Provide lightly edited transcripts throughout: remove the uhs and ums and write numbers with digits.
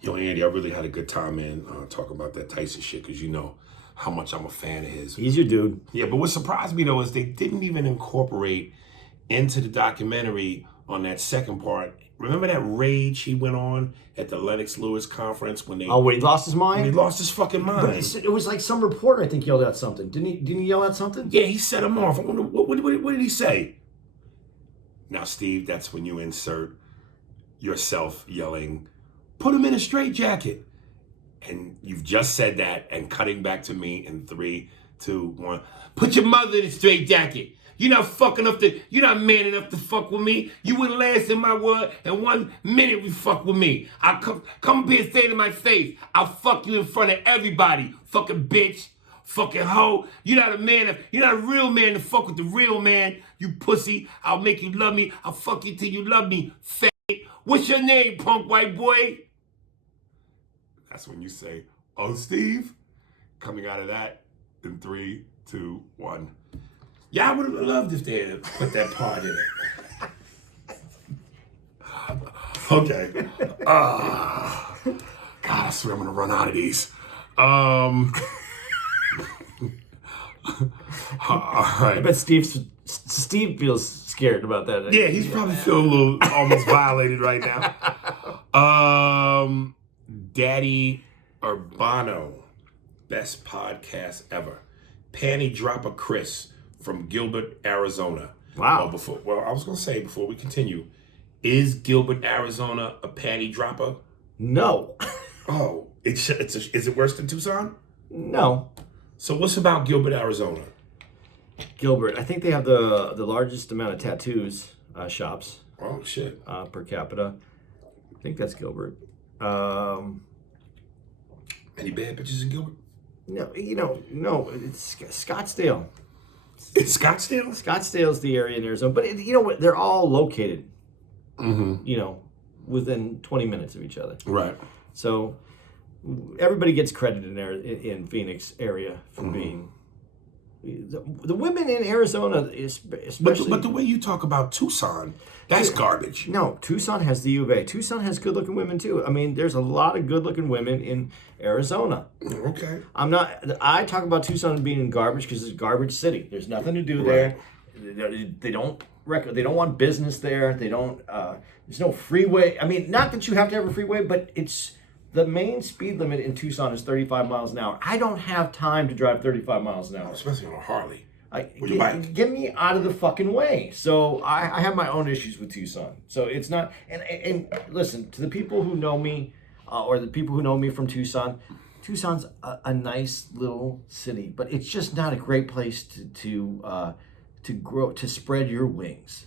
Yo, Andy, I really had a good time, man, talking about that Tyson shit, because you know how much I'm a fan of his. He's your dude. Yeah, but what surprised me, though, is they didn't even incorporate into the documentary on that second part. Remember that rage he went on at the Lennox Lewis conference when they... Oh, wait, he lost his mind? When he lost his fucking mind. But it was like some reporter, I think, yelled out something. Didn't he yell out something? Yeah, he set him off. I wonder, what did he say? Now, Steve, that's when you insert yourself yelling, "Put him in a straitjacket." And you've just said that and cutting back to me in 3, 2, 1. Put your mother in a straitjacket. You're not man enough to fuck with me. You wouldn't last in my world in 1 minute you fuck with me. I'll come up here and say to my face, I'll fuck you in front of everybody. Fucking bitch. Fucking hoe. You're not a real man to fuck with the real man. You pussy. I'll make you love me. I'll fuck you till you love me. Fat. What's your name, punk white boy? That's when you say, "Oh, Steve," coming out of that in 3, 2, 1. Yeah, I would have loved if they had put that part in it. Okay. God, I swear I'm gonna run out of these. All right. I bet Steve feels scared about that. Yeah, he's probably feeling a little almost violated right now. Daddy Urbano, best podcast ever. Panty Dropper Chris from Gilbert, Arizona. Wow. Well, I was gonna say before we continue, is Gilbert, Arizona a panty dropper? No. Oh, is it worse than Tucson? No. So what's about Gilbert, Arizona? Gilbert, I think they have the largest amount of tattoos shops. Oh shit. Per capita. I think that's Gilbert. Any bad bitches in Gilbert? No, it's Scottsdale. It's Scottsdale? Scottsdale's the area in Arizona, but they're all located, within 20 minutes of each other. Right. So everybody gets credit in Phoenix area for being the women in Arizona, especially. But the way you talk about Tucson, that's garbage. No, Tucson has the U of A. Tucson has good-looking women too. I mean, there's a lot of good-looking women in Arizona. Okay. I talk about Tucson being garbage because it's a garbage city. There's nothing to do there. They don't want business there. They don't. There's no freeway. I mean, not that you have to have a freeway, but it's the main speed limit in Tucson is 35 miles an hour. I don't have time to drive 35 miles an hour, especially on a Harley. Get me out of the fucking way. So I have my own issues with Tucson. So it's not. And listen, to the people who know me, or the people who know me from Tucson, Tucson's a nice little city, but it's just not a great place to grow, to spread your wings.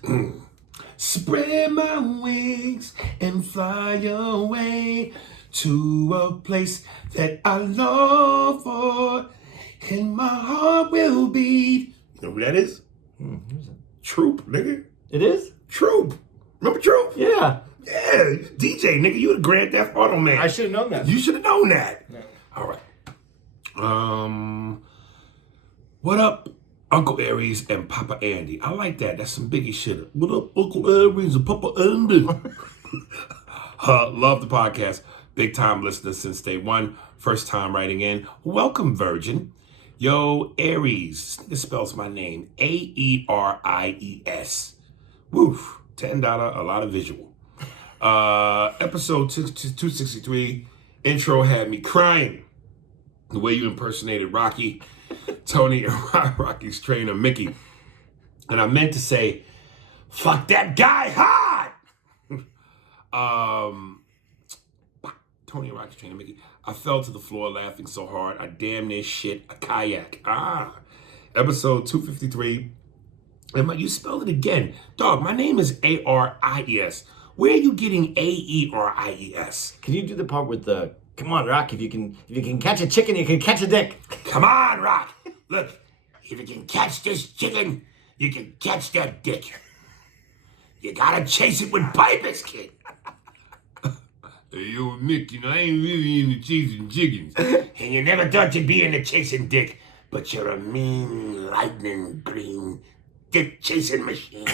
Spread my wings and fly away to a place that I love for, and my heart will beat. You know who that is? Who's that? Troop, nigga. It is? Troop. Remember Troop? Yeah. Yeah, DJ, nigga. You the Grand Theft Auto man. I should have known that. You should have known that. No. All right. What up, Uncle Aries and Papa Andy? I like that. That's some Biggie shit. What up, Uncle Aries and Papa Andy? Love the podcast. Big time listener since day one. First time writing in. Welcome, Virgin. Yo, Aries. This spells my name. Aeries. Woof. $10, a lot of visual. Episode 263. Intro had me crying. The way you impersonated Rocky, Tony, and Rocky's trainer, Mickey. And I meant to say, fuck that guy hard! Tony and Rocky's trainer, Mickey. I fell to the floor laughing so hard, I damn near shit a kayak. Episode 253. And you spelled it again. Dog, my name is Aries. Where are you getting Aeries? Can you do the part with the, come on, Rock, if you can catch a chicken, you can catch a dick. Come on, Rock. Look, if you can catch this chicken, you can catch that dick. You gotta chase it with pipers, kid. Hey, yo, Nick, I ain't really into chasing chickens. And you never thought you'd be into chasing dick, but you're a mean, lightning green dick chasing machine.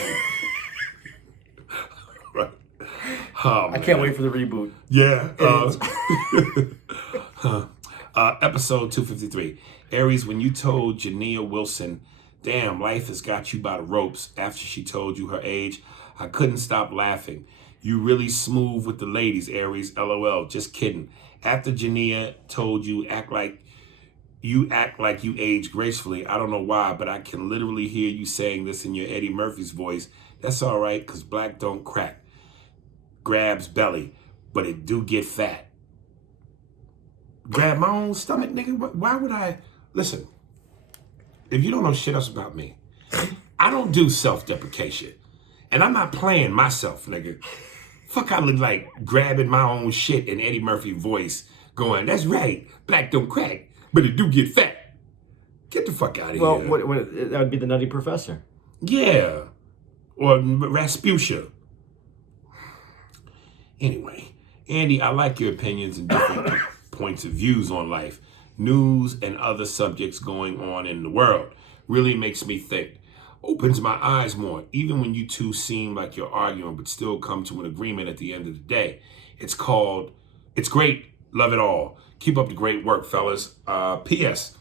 Right. Oh, I can't wait for the reboot. Yeah. Episode 253. Aries, when you told Jania Wilson, damn, life has got you by the ropes after she told you her age, I couldn't stop laughing. You really smooth with the ladies, Aries. LOL. Just kidding. After Jania told you act like you age gracefully. I don't know why, but I can literally hear you saying this in your Eddie Murphy's voice. That's all right, because black don't crack. Grabs belly, but it do get fat. Grab my own stomach, nigga. Why would I? Listen, if you don't know shit else about me, I don't do self-deprecation. And I'm not playing myself, nigga. Fuck, I look like grabbing my own shit in Eddie Murphy voice going, that's right, black don't crack, but it do get fat. Get the fuck out of here. Well, that would be the Nutty Professor. Yeah. Or Rasputia. Anyway, Andy, I like your opinions and different points of views on life, news, and other subjects going on in the world. Really makes me think. Opens my eyes more, even when you two seem like you're arguing, but still come to an agreement at the end of the day. It's great. Love it all. Keep up the great work, fellas. P.S.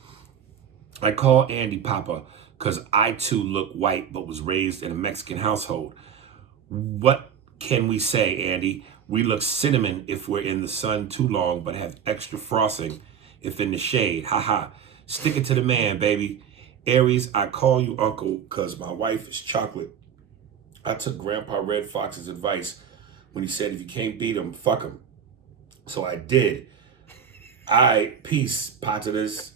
I call Andy Papa because I too look white, but was raised in a Mexican household. What can we say, Andy? We look cinnamon if we're in the sun too long, but have extra frosting if in the shade. Haha. Stick it to the man, baby. Aries, I call you uncle because my wife is chocolate. I took Grandpa Red Fox's advice when he said if you can't beat him, fuck him. So I did. Peace, partners.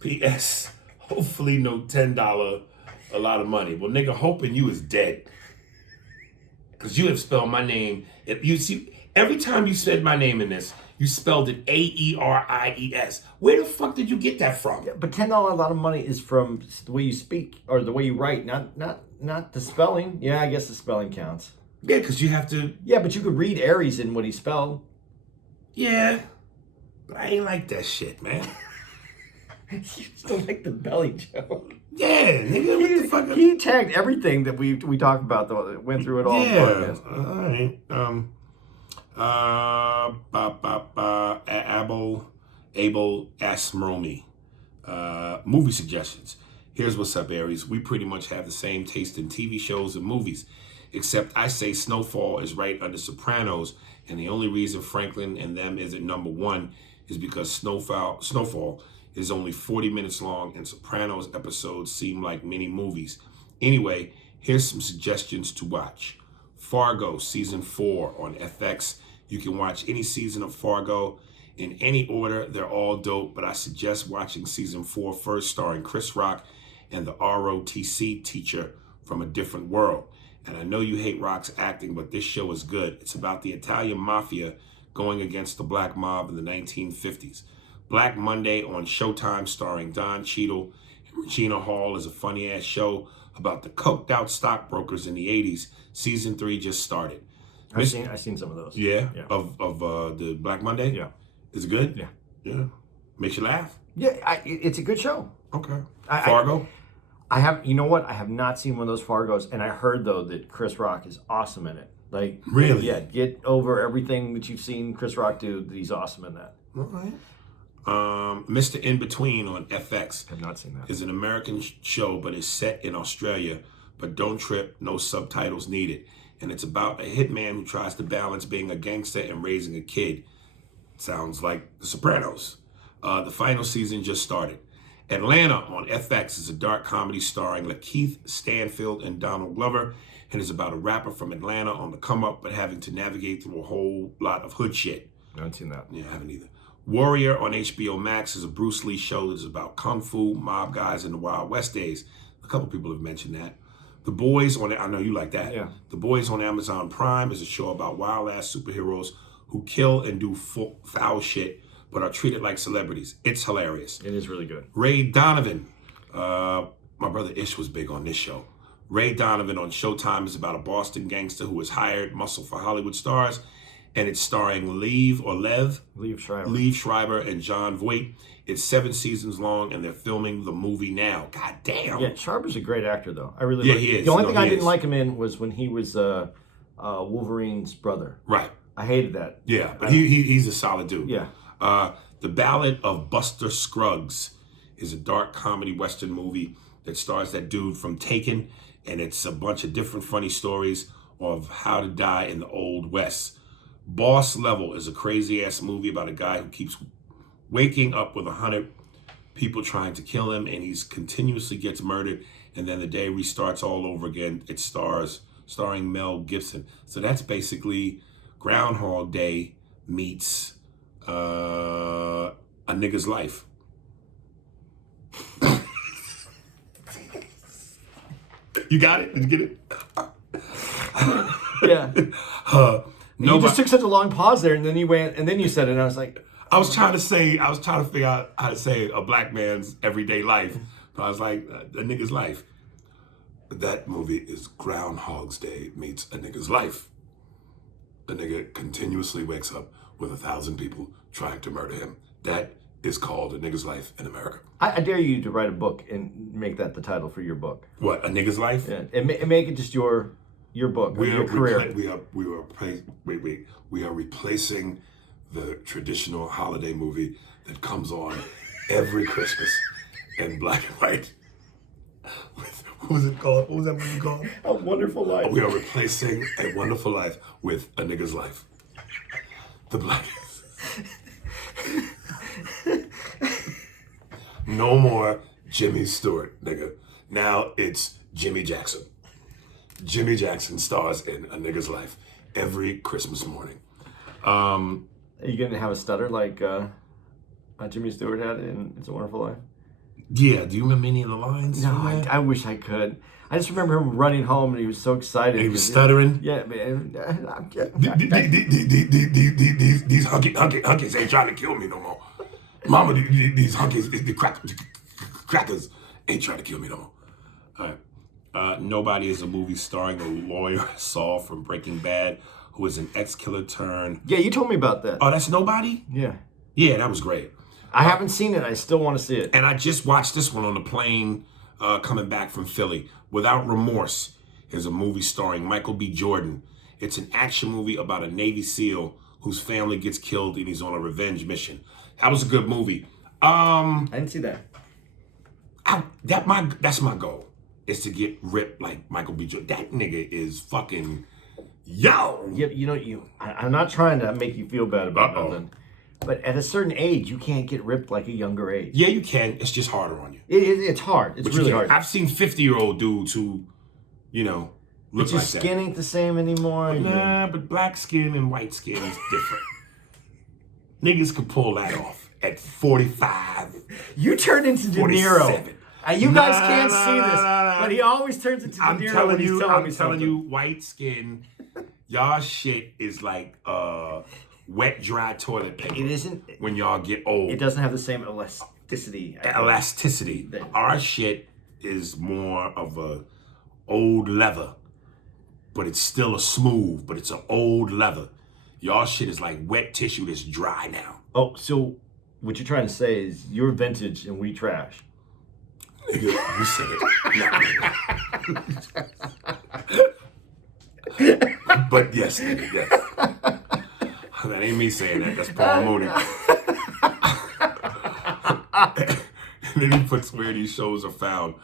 P.S. Hopefully no $10, a lot of money. Well, nigga, hoping you is dead. Because you have spelled my name. You see, every time you said my name in this, you spelled it Aries. Where the fuck did you get that from? Yeah, but $10 a lot of money is from the way you speak or the way you write, not the spelling. Yeah, I guess the spelling counts. Yeah, because you have to. Yeah, but you could read Aries in what he spelled. Yeah, but I ain't like that shit, man. You still like the belly joke. Yeah, nigga, what the fuck? He tagged everything that we talked about, though. Went through it all. Yeah, all right. Abel Asmromi. Movie suggestions. Here's what's up, Aries. We pretty much have the same taste in TV shows and movies, except I say Snowfall is right under Sopranos, and the only reason Franklin and them isn't number one is because Snowfall is only 40 minutes long, and Sopranos episodes seem like mini movies. Anyway, here's some suggestions to watch. Fargo Season 4 on FX. You can watch any season of Fargo in any order. They're all dope, but I suggest watching Season 4 first, starring Chris Rock and the ROTC teacher from a different world. And I know you hate Rock's acting, but this show is good. It's about the Italian mafia going against the black mob in the 1950s. Black Monday on Showtime, starring Don Cheadle and Regina Hall, is a funny-ass show about the coked-out stockbrokers in the 80s. Season 3 just started. I've seen some of those. Yeah? Of the Black Monday? Yeah. Is it good? Yeah. Yeah. Makes you laugh? Yeah, it's a good show. Okay. Fargo? I have, you know what? I have not seen one of those Fargos, and I heard, though, that Chris Rock is awesome in it. Like, really? Yeah, get over everything that you've seen Chris Rock do, that he's awesome in that. All right. Mr. In Between on FX. I've not seen that. Is an American show, but is set in Australia. But don't trip, no subtitles needed. And it's about a hitman who tries to balance being a gangster and raising a kid. Sounds like The Sopranos. The final season just started. Atlanta on FX is a dark comedy starring Lakeith Stanfield and Donald Glover, and is about a rapper from Atlanta on the come up, but having to navigate through a whole lot of hood shit. I haven't seen that. Yeah, I haven't either. Warrior on HBO Max is a Bruce Lee show that is about kung fu, mob guys, and the Wild West days. A couple people have mentioned that. The Boys on, I know you like that. Yeah. The Boys on Amazon Prime is a show about wild-ass superheroes who kill and do foul shit, but are treated like celebrities. It's hilarious. It is really good. Ray Donovan. My brother Ish was big on this show. Ray Donovan on Showtime is about a Boston gangster who is hired muscle for Hollywood stars, and it's starring Liev Schreiber and John Voight. It's 7 seasons long, and they're filming the movie now. God damn. Yeah, Schreiber's a great actor, though. I really Yeah, like he is. The only thing I didn't like him in was when he was Wolverine's brother. Right. I hated that. Yeah, but he's a solid dude. Yeah. The Ballad of Buster Scruggs is a dark comedy Western movie that stars that dude from Taken, and it's a bunch of different funny stories of how to die in the Old West. Boss Level is a crazy-ass movie about a guy who keeps waking up with 100 people trying to kill him, and he's continuously gets murdered, and then the day restarts all over again. It starring Mel Gibson. So that's basically Groundhog Day meets a nigga's life. You got it? Did you get it? Yeah. No, you just took such a long pause there, and then you went, and then you said it, and I was like, I was trying to figure out how to say a black man's everyday life, but I was like, a nigga's life. That movie is Groundhog's Day meets a nigga's life. The nigga continuously wakes up with 1,000 people trying to murder him. That is called a nigga's life in America. I dare you to write a book and make that the title for your book. What, a nigga's life? Yeah, and make it just your book, your career. We are replacing the traditional holiday movie that comes on every Christmas in black and white. What was it called? What was that movie called? A Wonderful Life. We are replacing A Wonderful Life with a nigga's life. The black. No more Jimmy Stewart, nigga. Now it's Jimmy Jackson. Jimmy Jackson stars in a nigga's life every Christmas morning. Are you going to have a stutter like Jimmy Stewart had in It's a Wonderful Life? Yeah, do you remember any of the lines? No, I wish I could. I just remember him running home and he was so excited. He was stuttering? Yeah, man. These hunkies ain't trying to kill me no more. Mama, these hunkies, the crackers ain't trying to kill me no more. All right. Nobody is a movie starring a lawyer, Saul from Breaking Bad, who is an ex-killer turned... Yeah, you told me about that. Oh, that's Nobody? Yeah. Yeah, that was great. I haven't seen it. I still want to see it. And I just watched this one on the plane coming back from Philly. Without Remorse is a movie starring Michael B. Jordan. It's an action movie about a Navy SEAL whose family gets killed and he's on a revenge mission. That was a good movie. I didn't see that. That's my goal, is to get ripped like Michael B. Jordan. That nigga is fucking yo. Yeah, I'm not trying to make you feel bad about nothing. But at a certain age, you can't get ripped like a younger age. Yeah, you can. It's just harder on you. It's hard. It's really hard. I've seen 50-year-old dudes who, look like that. Your skin ain't the same anymore. Nah, but black skin and white skin is different. Niggas can pull that off at 45. You turned into De Niro. You guys can't see this, but he always turns into De Niro when he's telling me something. I'm telling you, white skin, y'all shit is like wet, dry toilet paper. It isn't. When y'all get old. It doesn't have the same elasticity. Our shit is more of a old leather, but it's still a smooth, but it's an old leather. Y'all shit is like wet tissue that's dry now. Oh, so what you're trying to say is you're vintage and we trash. Nigga, you said it. No. But yes, nigga, yes. That ain't me saying that. That's Paul Mooney. And then he puts where these shows are found.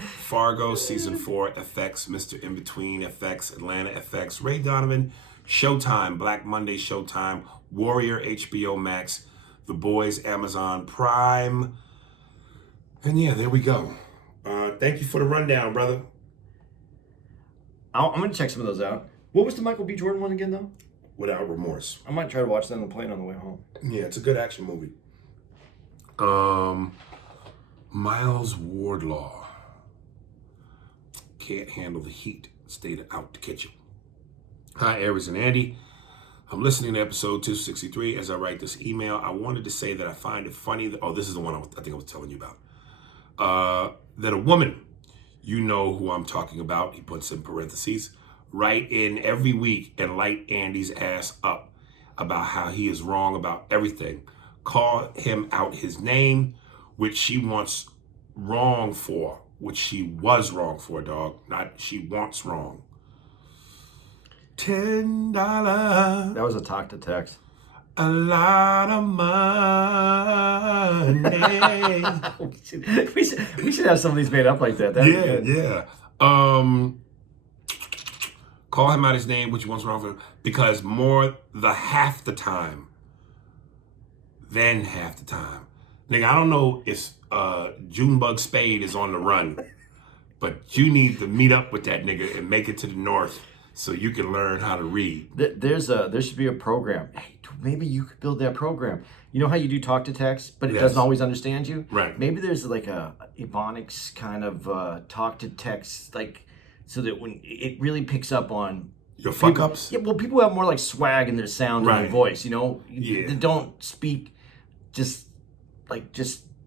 Fargo, Season 4, FX, Mr. In Between, FX, Atlanta, FX, Ray Donovan, Showtime, Black Monday, Showtime, Warrior, HBO Max, The Boys, Amazon Prime. And yeah, there we go. Thank you for the rundown, brother. I'm going to check some of those out. What was the Michael B. Jordan one again, though? Without Remorse. I might try to watch that on the plane on the way home. Yeah, it's a good action movie. Miles Wardlaw. Can't handle the heat. Stayed out the kitchen. Hi, Aries and Andy. I'm listening to episode 263 as I write this email. I wanted to say that I find it funny that, this is the one I think I was telling you about. That a woman, you know who I'm talking about, he puts in parentheses, write in every week and light Andy's ass up about how he is wrong about everything. Call him out his name, which she wants wrong for, which she was wrong for, dog. Not she wants wrong. $10. That was a talk to text. A lot of money. we should have some of these made up like that. That'd be good. Yeah. Call him out his name, which one's wrong for him, because half the time than half the time. Nigga, I don't know if Junebug Spade is on the run, but you need to meet up with that nigga and make it to the north so you can learn how to read. There should be a program. Hey, maybe you could build that program. You know how you do talk to text, but it doesn't always understand you? Right. Maybe there's like a Ebonics kind of talk to text, like, so that when it really picks up on your fuck ups? Yeah, well, people have more like swag in their sound and their voice, you know? Yeah. They don't speak just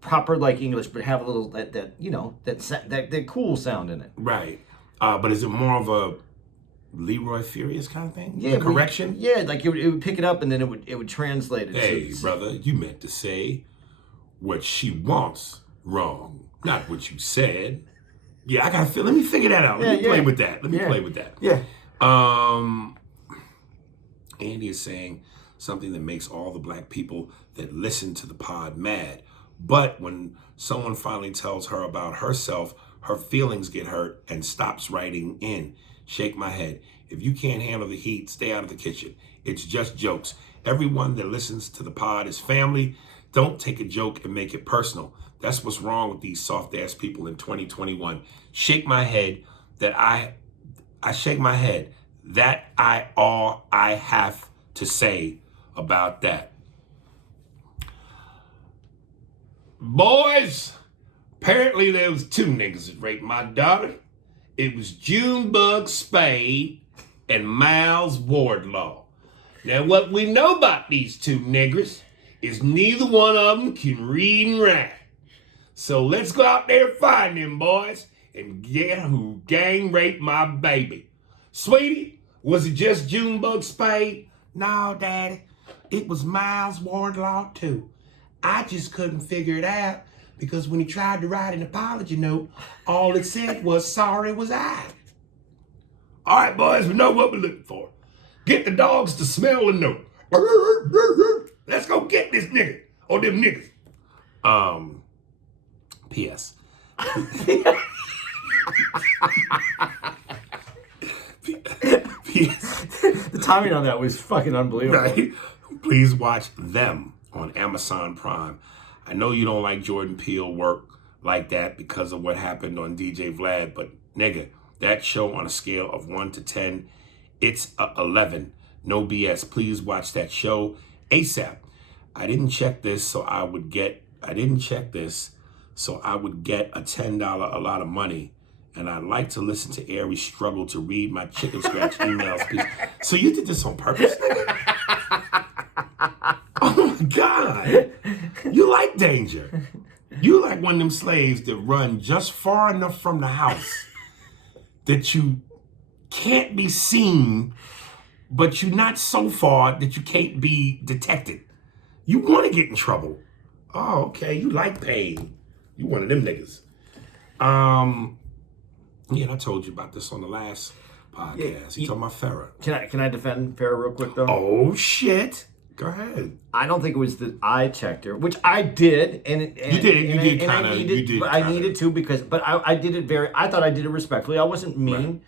proper like English, but have a little that cool sound in it. Right. But is it more of a Leroy Furious kind of thing? Yeah. Correction? Yeah, like it would pick it up and then it would translate it. Hey, brother, you meant to say what she wants wrong, not what you said. Yeah, I gotta feel. Let me figure that out. Let me play with that. Yeah. Andy is saying something that makes all the black people that listen to the pod mad. But when someone finally tells her about herself, her feelings get hurt and stops writing in. Shake my head. If you can't handle the heat, stay out of the kitchen. It's just jokes. Everyone that listens to the pod is family. Don't take a joke and make it personal. That's what's wrong with these soft ass people in 2021. Shake my head that I shake my head. That all I have to say about that. Boys, apparently there was two niggas that raped my daughter. It was Junebug Spade and Miles Wardlaw. Now what we know about these two niggers is neither one of them can read and write. So let's go out there and find them boys and get who gang raped my baby. Sweetie, was it just Junebug Spade? No, Daddy. It was Miles Wardlaw too. I just couldn't figure it out because when he tried to write an apology note, all it said was, sorry was I. All right, boys, we know what we're looking for. Get the dogs to smell the note. Let's go get this nigga or them niggas. P.S. P.S. The timing on that was fucking unbelievable. Right? Please watch Them on Amazon Prime. I know you don't like Jordan Peele work like that because of what happened on DJ Vlad, but nigga, that show on a scale of 1 to 10, it's a 11. No BS. Please watch that show ASAP. I didn't check this, so I would get a $10 a lot of money. And I like to listen to Aries struggle to read my chicken scratch emails. Please. So you did this on purpose, nigga? Oh my God. You like danger. You like one of them slaves that run just far enough from the house that you can't be seen, but you're not so far that you can't be detected. You want to get in trouble. Oh, okay. You like pain. You one of them niggas. Yeah, and I told you about this on the last podcast. You talking about Farrah. Can I defend Farrah real quick though? Oh shit. Go ahead. I don't think it was that I checked her, which I did, and you did. I needed to because, but I did it I thought I did it respectfully. I wasn't mean.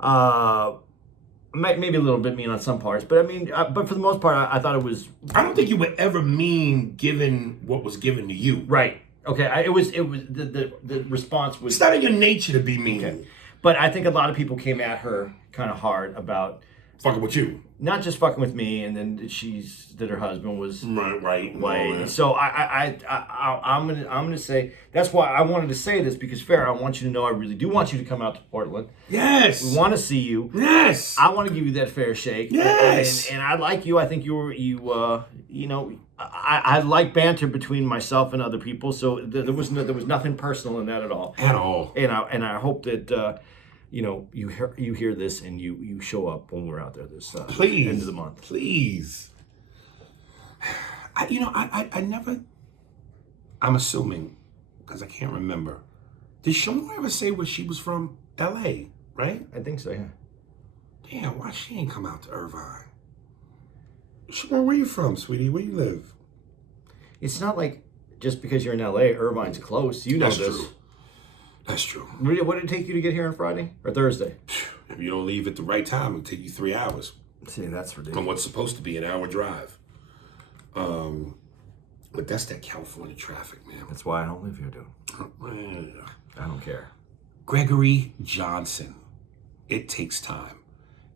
Right. Maybe a little bit mean on some parts, but I mean, but for the most part, I thought it was. I don't think you were ever mean given what was given to you. Right. Okay. It was the response was. It's not in your nature to be mean. Okay. But I think a lot of people came at her kind of hard about fucking with you. Not just fucking with me, and then that her husband was right. White. So I'm gonna say that's why I wanted to say this because Farrah, I want you to know I really do want you to come out to Portland. Yes. We want to see you. Yes. I want to give you that fair shake. Yes. And I like you. I think I like banter between myself and other people. So there was nothing personal in that at all. At all. And I hope that. You hear this and you show up when we're out there this end of the month. Please. I never. I'm assuming because I can't remember. Did Shomar ever say where she was from? L.A. Right? I think so. Yeah. man, why she ain't come out to Irvine? Siobhan, where you from, sweetie? Where you live? It's not like just because you're in LA, Irvine's close. You know That's this. true. That's true. What did it take you to get here on Friday or Thursday? If you don't leave at the right time, it'll take you 3 hours. See, that's ridiculous. On what's supposed to be an hour drive. But that's that California traffic, man. That's why I don't live here, dude. I don't care. Gregory Johnson. It takes time.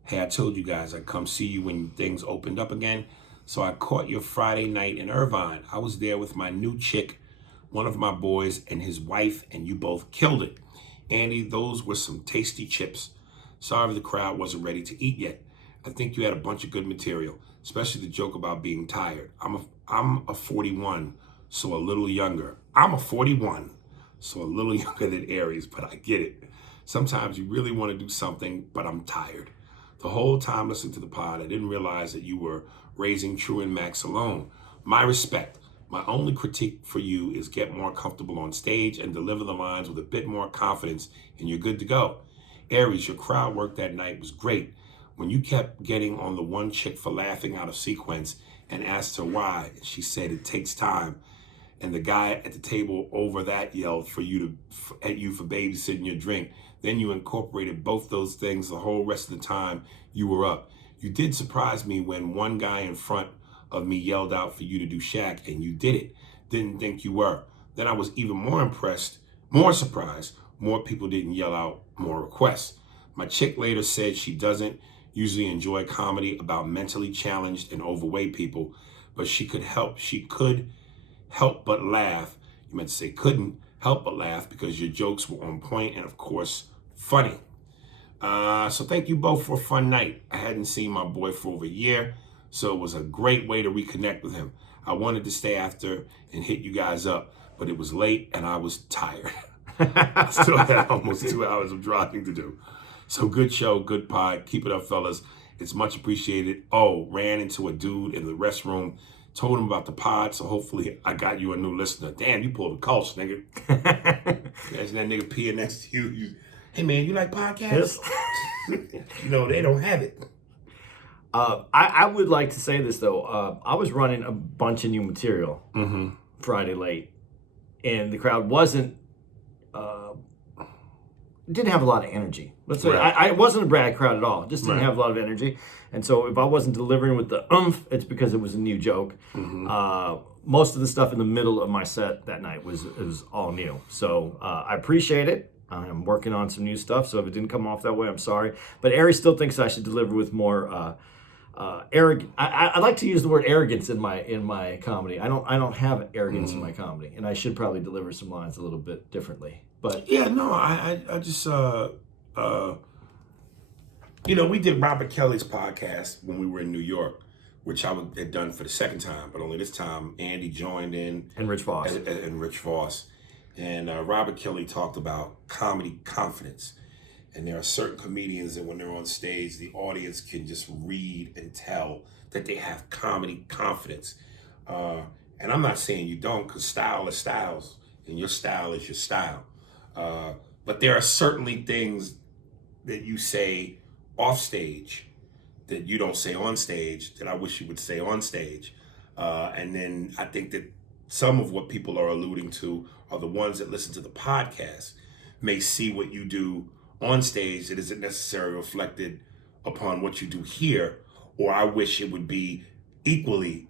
Hey, I told you guys I'd come see you when things opened up again. So I caught your Friday night in Irvine. I was there with my new chick, one of my boys, and his wife, and you both killed it. Andy, those were some tasty chips. Sorry the crowd wasn't ready to eat yet. I think you had a bunch of good material, especially the joke about being tired. I'm a 41, so a little younger. I'm a 41, so a little younger than Aries, but I get it. Sometimes you really want to do something, but I'm tired. The whole time listening to the pod, I didn't realize that you were raising True and Max alone. My respect. My only critique for you is get more comfortable on stage and deliver the lines with a bit more confidence, and you're good to go. Aries, your crowd work that night was great. When you kept getting on the one chick for laughing out of sequence and asked her why, and she said it takes time, and the guy at the table over that yelled at you for babysitting your drink, then you incorporated both those things the whole rest of the time you were up. You did surprise me when one guy in front of me yelled out for you to do Shaq, and you did it. Didn't think you were. Then I was even more impressed, more surprised, more people didn't yell out more requests. My chick later said she doesn't usually enjoy comedy about mentally challenged and overweight people, but she could help but laugh. You meant to say couldn't help but laugh because your jokes were on point and of course funny. So thank you both for a fun night. I hadn't seen my boy for over a year, so it was a great way to reconnect with him. I wanted to stay after and hit you guys up, but it was late and I was tired. I still had almost 2 hours of driving to do. So good show, good pod. Keep it up, fellas. It's much appreciated. Oh, ran into a dude in the restroom, told him about the pod, so hopefully I got you a new listener. Damn, you pulled a Colch, nigga. Imagine that nigga peeing next to you. Hey, man, you like podcasts? You know, they don't have it. I would like to say this, though. I was running a bunch of new material Friday late, and the crowd didn't have a lot of energy. Let's say I wasn't a brag crowd at all. Just didn't have a lot of energy. And so if I wasn't delivering with the oomph, it's because it was a new joke. Most of the stuff in the middle of my set that night was all new. So I appreciate it. I'm working on some new stuff. So if it didn't come off that way, I'm sorry. But Aries still thinks I should deliver with more arrogant. I like to use the word arrogance in my comedy. I don't have arrogance in my comedy, and I should probably deliver some lines a little bit differently. But yeah, no, I just we did Robert Kelly's podcast when we were in New York, which I had done for the second time, but only this time Andy joined in and Rich Voss and Robert Kelly talked about comedy confidence. And there are certain comedians that when they're on stage, the audience can just read and tell that they have comedy confidence. And I'm not saying you don't, because style is styles, and your style is your style. But there are certainly things that you say off stage that you don't say on stage that I wish you would say on stage. And then I think that some of what people are alluding to are the ones that listen to the podcast may see what you do on stage that isn't necessarily reflected upon what you do here, or I wish it would be equally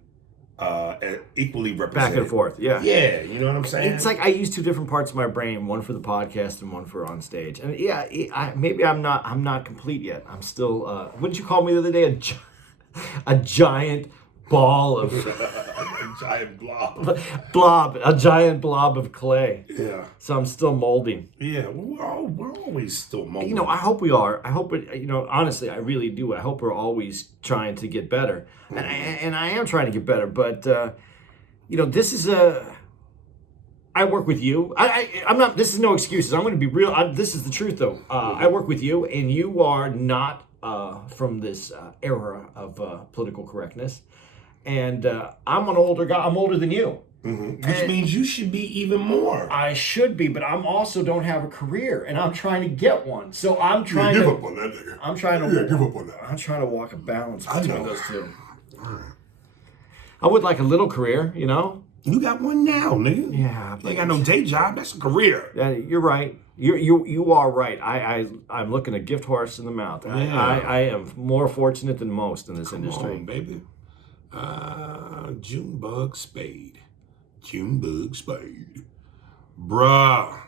represented. back and forth, yeah. Yeah, you know what I'm saying? It's like I use two different parts of my brain, one for the podcast and one for on stage. And yeah, maybe I'm not complete yet. I'm still. What did you call me the other day? A giant ball of a giant a giant blob of clay. Yeah. So I'm still molding. Yeah, well, we're always still molding. I hope we are. I hope it. Honestly, I really do. I hope we're always trying to get better, and I am trying to get better. But this is I work with you. I'm not. This is no excuses. I'm going to be real. This is the truth, though. I work with you, and you are not from this era of political correctness. And I'm an older guy. I'm older than you. Which means you should be even more. I should be, but I'm also don't have a career, and I'm trying to get one. So I'm trying to give up on that nigga. I'm trying to give up on that. I'm trying to walk a balance I between know. those two. I would like a little career, you know. You got one now, nigga. Yeah, You ain't got no day job. That's a career. You're right. You are right. I'm looking a gift horse in the mouth. I am more fortunate than most in this industry. Come on, baby. Junebug Spade. Junebug Spade. Bruh.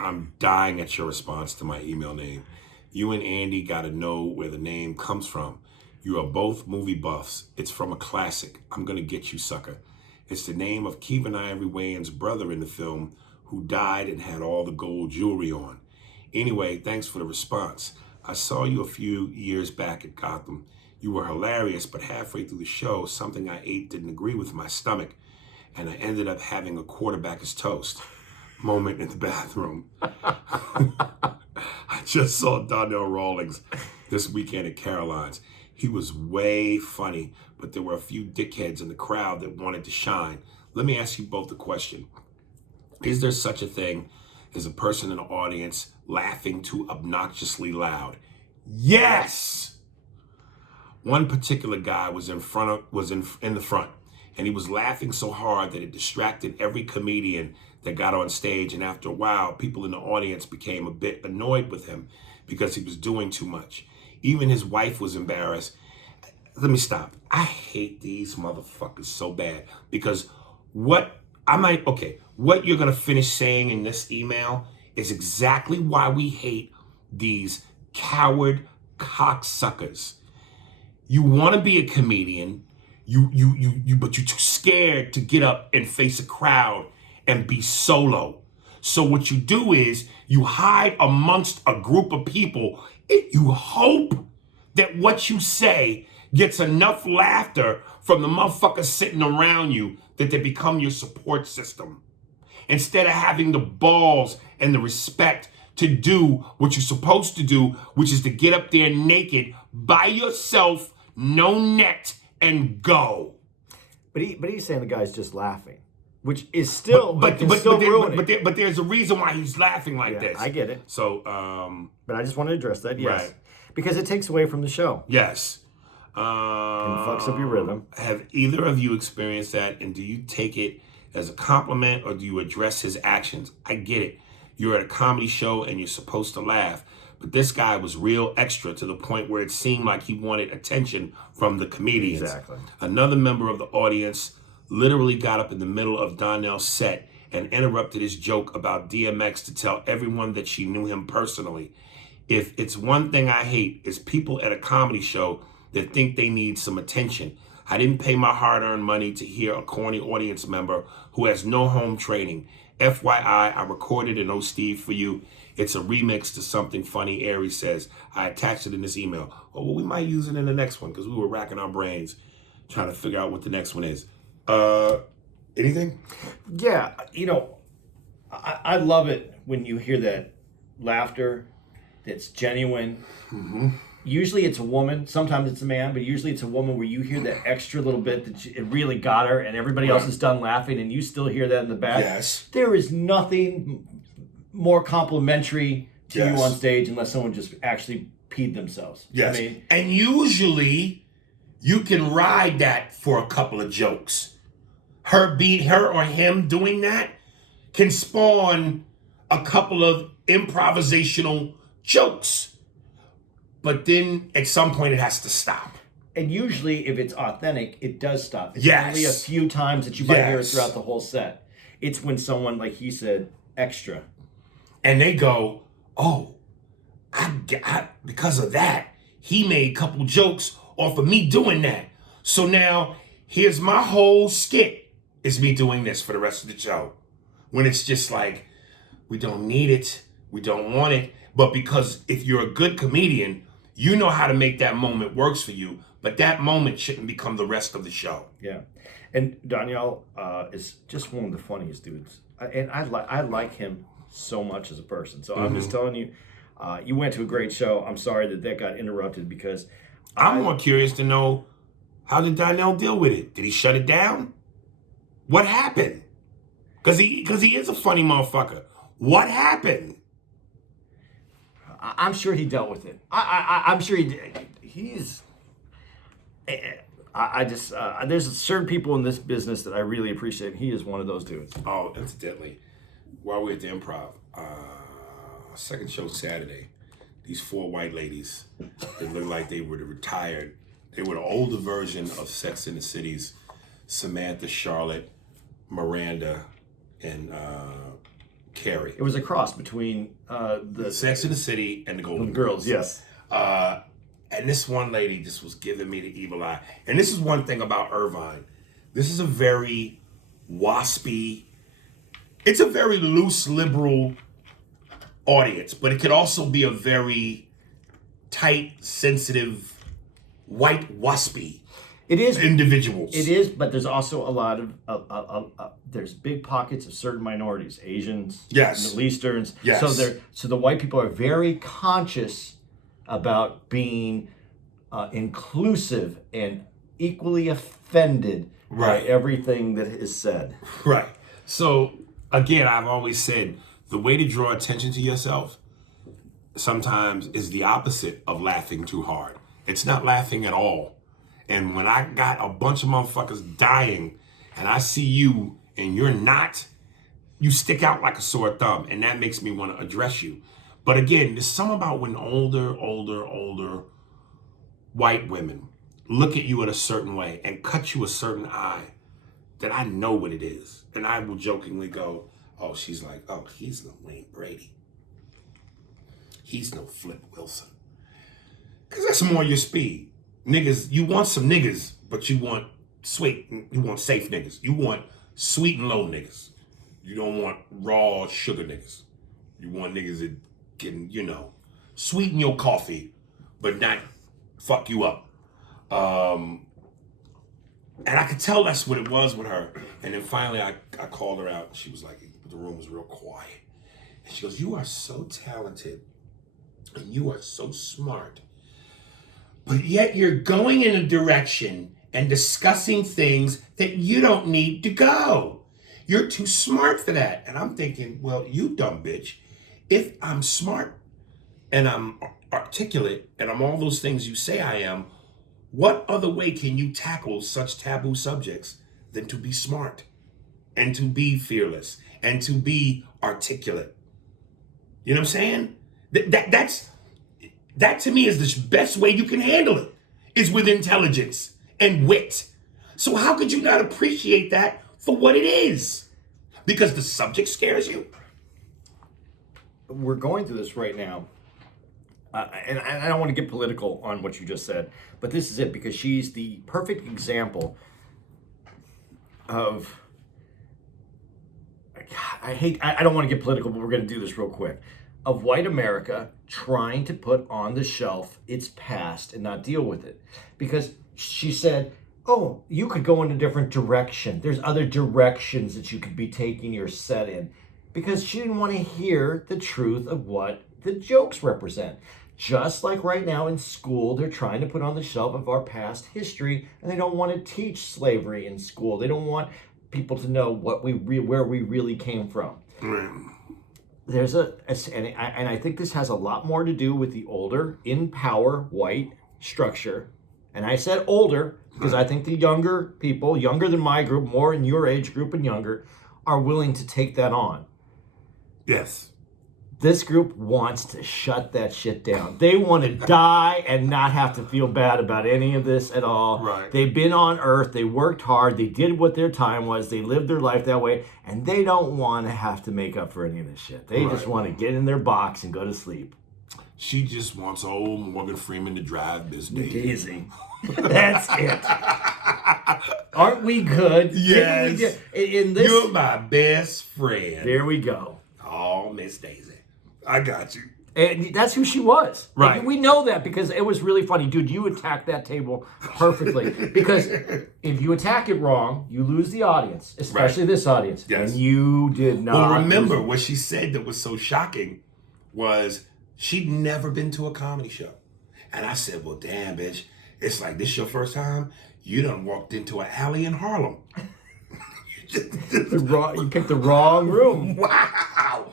I'm dying at your response to my email name. You and Andy gotta know where the name comes from. You are both movie buffs. It's from a classic. I'm gonna get you, sucker. It's the name of Kevin Ivory Wayans' brother in the film who died and had all the gold jewelry on. Anyway, thanks for the response. I saw you a few years back at Gotham. You were hilarious, but halfway through the show, something I ate didn't agree with my stomach, and I ended up having a quarterback as toast. Moment in the bathroom. I just saw Donnell Rawlings this weekend at Caroline's. He was way funny, but there were a few dickheads in the crowd that wanted to shine. Let me ask you both a question. Is there such a thing as a person in the audience laughing too obnoxiously loud? Yes! One particular guy was in the front, and he was laughing so hard that it distracted every comedian that got on stage, and after a while, people in the audience became a bit annoyed with him because he was doing too much. Even his wife was embarrassed. Let me stop. I hate these motherfuckers so bad because what you're gonna finish saying in this email is exactly why we hate these coward cocksuckers. You want to be a comedian, but you're too scared to get up and face a crowd and be solo. So what you do is you hide amongst a group of people and you hope that what you say gets enough laughter from the motherfuckers sitting around you that they become your support system. Instead of having the balls and the respect to do what you're supposed to do, which is to get up there naked by yourself, no net, and go. But he's saying the guy's just laughing, which is still but there's a reason why he's laughing like this. I get it. So but I just want to address that, yes. Right. Because it takes away from the show. Yes. And fucks up your rhythm. Have either of you experienced that, and do you take it as a compliment or do you address his actions? I get it. You're at a comedy show and you're supposed to laugh, but this guy was real extra to the point where it seemed like he wanted attention from the comedians. Exactly. Another member of the audience literally got up in the middle of Donnell's set and interrupted his joke about DMX to tell everyone that she knew him personally. If it's one thing I hate, is people at a comedy show that think they need some attention. I didn't pay my hard-earned money to hear a corny audience member who has no home training. FYI, I recorded an "Oh Steve" for you. It's a remix to something funny Aries says. I attached it in this email. Oh, well, we might use it in the next one because we were racking our brains trying to figure out what the next one is. Anything? Yeah, I love it when you hear that laughter that's genuine. Mm-hmm. Usually it's a woman, sometimes it's a man, but usually it's a woman where you hear that extra little bit that it really got her and everybody else is done laughing and you still hear that in the back. Yes. There is nothing more complimentary to Yes. you on stage unless someone just actually peed themselves. Yes. I mean, and usually you can ride that for a couple of jokes. Her or him doing that can spawn a couple of improvisational jokes. But then at some point it has to stop. and usually if it's authentic, it does stop. It's Yes. only a few times that you might hear it Yes. throughout the whole set. It's when someone, like he said, extra. And they go, oh, because of that, he made a couple jokes off of me doing that. So now here's my whole skit. It's me doing this for the rest of the show. When it's just like, we don't need it. We don't want it. But because if you're a good comedian, you know how to make that moment works for you. But that moment shouldn't become the rest of the show. Yeah. And Danielle is just one of the funniest dudes. And I like him so much as a person. So I'm just telling you, you went to a great show. I'm sorry that got interrupted because I'm more curious to know, how did Donnell deal with it? Did he shut it down? What happened? Because he is a funny motherfucker. What happened? I'm sure he dealt with it. I'm sure he did. He's. I just there's certain people in this business that I really appreciate. He is one of those dudes. Oh, incidentally, while we're at the Improv, second show Saturday, these 4 white ladies, they looked like they were the retired. They were the older version of Sex in the City's Samantha, Charlotte, Miranda, and Carrie. It was a cross between the Sex in the City and the Golden Girls. Yes. And this one lady just was giving me the evil eye. And this is one thing about Irvine. This is a very waspy, it's a very loose liberal audience, but it could also be a very tight, sensitive, white waspy. It is individuals. It is, but there's also a lot of there's big pockets of certain minorities, Asians, yes, Middle Easterns. Yes. So the white people are very conscious about being inclusive and equally offended by everything that is said. Right. So again, I've always said the way to draw attention to yourself sometimes is the opposite of laughing too hard. It's not laughing at all. And when I got a bunch of motherfuckers dying and I see you and you're not, you stick out like a sore thumb, and that makes me want to address you. But again, there's something about when older white women look at you in a certain way and cut you a certain eye that I know what it is. And I will jokingly go, oh, she's like, oh, he's no Wayne Brady. He's no Flip Wilson. Because that's more your speed. Niggas, you want some niggas, but you want sweet, you want safe niggas. You want sweet and low niggas. You don't want raw sugar niggas. You want niggas that can, sweeten your coffee, but not fuck you up. And I could tell that's what it was with her. And then finally I called her out. And she was like, the room was real quiet. And she goes, you are so talented and you are so smart. But yet you're going in a direction and discussing things that you don't need to go. You're too smart for that. And I'm thinking, well, you dumb bitch. If I'm smart and I'm articulate and I'm all those things you say I am, what other way can you tackle such taboo subjects than to be smart and to be fearless and to be articulate? You know what I'm saying? That to me is the best way you can handle it, is with intelligence and wit. So how could you not appreciate that for what it is? Because the subject scares you? We're going through this right now. And I don't want to get political on what you just said, but this is it, because she's the perfect example of, I don't want to get political, but we're going to do this real quick, of white America trying to put on the shelf its past and not deal with it. Because she said, oh, you could go in a different direction. There's other directions that you could be taking your set in. Because she didn't want to hear the truth of what the jokes represent. Just like right now in school, they're trying to put on the shelf of our past history, and they don't want to teach slavery in school. They don't want people to know where we really came from. There's and I think this has a lot more to do with the older, in power, white structure. And I said older because I think the younger people, younger than my group, more in your age group and younger, are willing to take that on. Yes. This group wants to shut that shit down. They want to die and not have to feel bad about any of this at all. Right. They've been on Earth. They worked hard. They did what their time was. They lived their life that way. And they don't want to have to make up for any of this shit. They just want to get in their box and go to sleep. She just wants old Morgan Freeman to drive Miss Daisy. Easy. That's it. Aren't we good? Yes. In this, you're my best friend. There we go. Oh, Miss Daisy. I got you. And that's who she was. Right. Like, we know that because it was really funny. Dude, you attacked that table perfectly. Because if you attack it wrong, you lose the audience, especially this audience. Yes. And you did not. Well, remember, what she said that was so shocking was she'd never been to a comedy show. And I said, well, damn, bitch. It's like, this your first time? You done walked into an alley in Harlem. You picked the wrong room. Wow.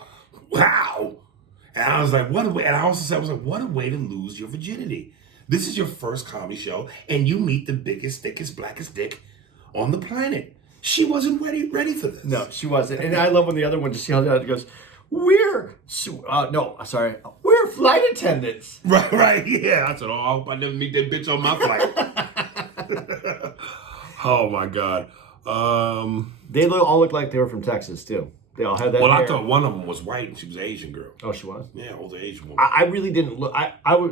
And I was like, what a way. And I also said, what a way to lose your virginity. This is your first comedy show, and you meet the biggest, thickest, blackest dick on the planet. She wasn't ready for this. No, she wasn't. And I love when the other one just yelled out and goes, we're flight attendants. Right, yeah. I said, I hope I never meet that bitch on my flight. Oh my God. They all look like they were from Texas too. They all had that hair. I thought one of them was white and she was an Asian girl. Oh, she was? Yeah, older Asian woman. I really didn't look.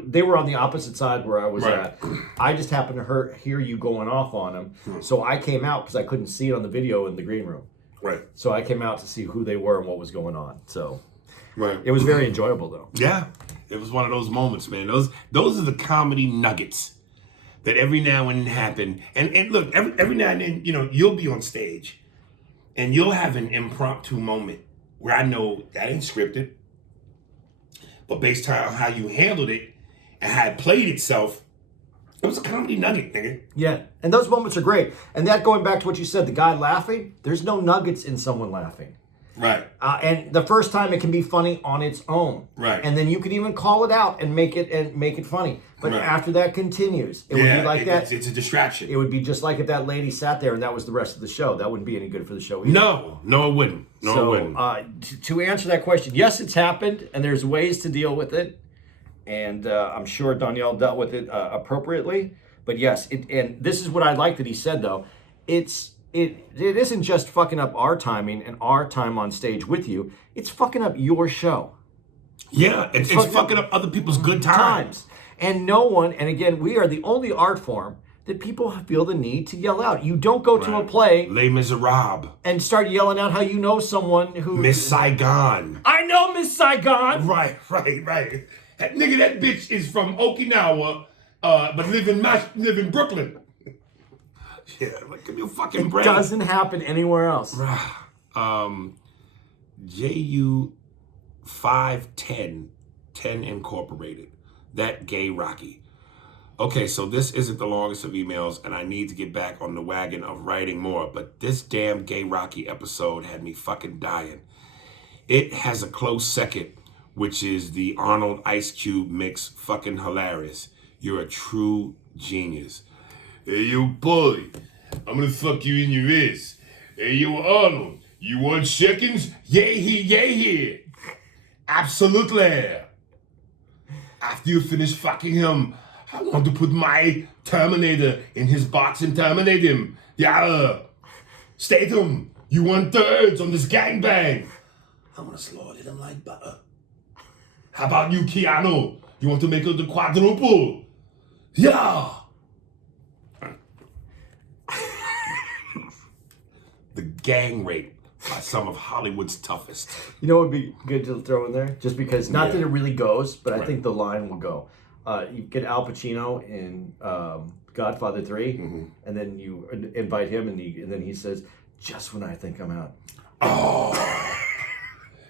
They were on the opposite side where I was at. I just happened to hear you going off on them. So I came out because I couldn't see it on the video in the green room. Right. So I came out to see who they were and what was going on. So right. It was very enjoyable though. Yeah. It was one of those moments, man. Those are the comedy nuggets that every now and then happen. And look, every now and then, you'll be on stage and you'll have an impromptu moment where I know that ain't scripted, but based on how you handled it and how it played itself, it was a comedy nugget, nigga. Yeah, and those moments are great. And that going back to what you said, the guy laughing, there's no nuggets in someone laughing. Right. And the first time it can be funny on its own. Right. And then you can even call it out and make it funny. But after that continues, it would be like that. It's a distraction. It would be just like if that lady sat there and that was the rest of the show. That wouldn't be any good for the show either. No, it wouldn't. It wouldn't. To answer that question, yes, it's happened, and there's ways to deal with it. And I'm sure Danielle dealt with it appropriately. But yes, and this is what I like that he said though. It isn't just fucking up our timing and our time on stage with you. It's fucking up your show. Yeah, it's fucking up other people's good times. And no one, and again, we are the only art form that people feel the need to yell out. You don't go to a play Les Miserables and start yelling out how you know someone who... Miss Saigon. I know Miss Saigon. Right. That nigga, that bitch is from Okinawa, but live in Brooklyn. Yeah, like, give me a fucking break. It doesn't happen anywhere else. JU 510, 10 Incorporated. That gay Rocky. Okay, so this isn't the longest of emails, and I need to get back on the wagon of writing more, but this damn gay Rocky episode had me fucking dying. It has a close second, which is the Arnold Ice Cube mix, fucking hilarious. You're a true genius. Hey, yo, boy, I'm gonna fuck you in your wrist. Hey, yo, Arnold, you want seconds? Yay here. Absolutely. After you finish fucking him, I want to put my Terminator in his box and terminate him. Yeah. Statham, you want thirds on this gangbang? I'm gonna slaughter them like butter. How about you, Keanu? You want to make it the quadruple? Yeah. The gang rape by some of Hollywood's toughest. You know what would be good to throw in there? Just because, not that it really goes, but I think the line will go. You get Al Pacino in Godfather 3, and then you invite him, and then he says, just when I think I'm out. Oh.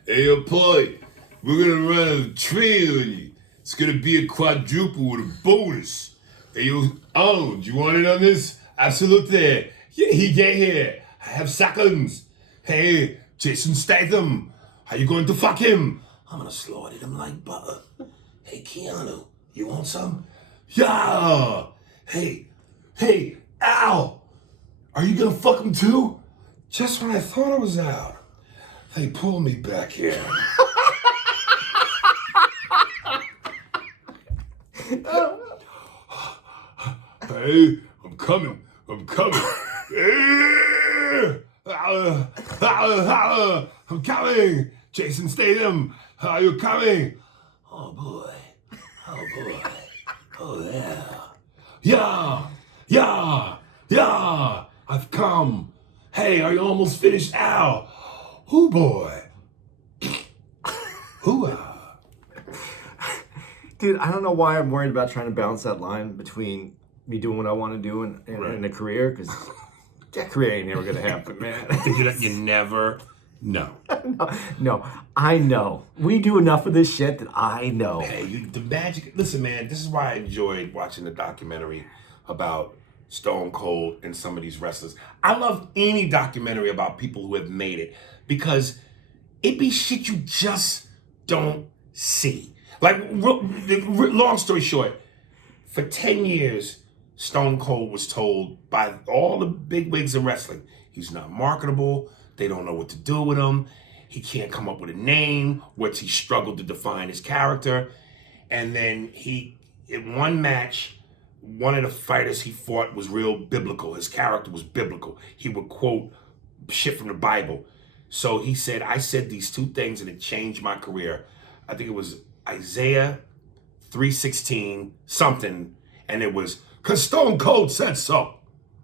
Hey, yo, boy, we're going to run a train on you. It's going to be a quadruple with a bonus. Hey, yo, Arnold, you want in on this? Absolutely. Yeah, he get here. I have seconds. Hey, Jason Statham, how you going to fuck him? I'm gonna slaughter him like butter. Hey, Keanu, you want some? Yeah. Hey, Al, are you gonna fuck him too? Just when I thought I was out, they pulled me back here. Hey, I'm coming. I'm coming. Jason Statham, are you coming? Oh boy. Oh yeah. Yeah. I've come. Hey, are you almost finished, Al? Oh boy. Dude, I don't know why I'm worried about trying to balance that line between me doing what I want to do in a career, because that career ain't never gonna happen, man. You never know. No, I know. We do enough of this shit that I know. Hey, the magic. Listen, man, this is why I enjoyed watching the documentary about Stone Cold and some of these wrestlers. I love any documentary about people who have made it because it be shit you just don't see. Like, long story short, for 10 years, Stone Cold was told by all the big wigs in wrestling, he's not marketable, they don't know what to do with him, he can't come up with a name, which he struggled to define his character. And then in one match, one of the fighters he fought was real biblical. His character was biblical. He would quote shit from the Bible. So he said, I said these two things and it changed my career. I think it was Isaiah 3:16 something, and it was, because Stone Cold said so.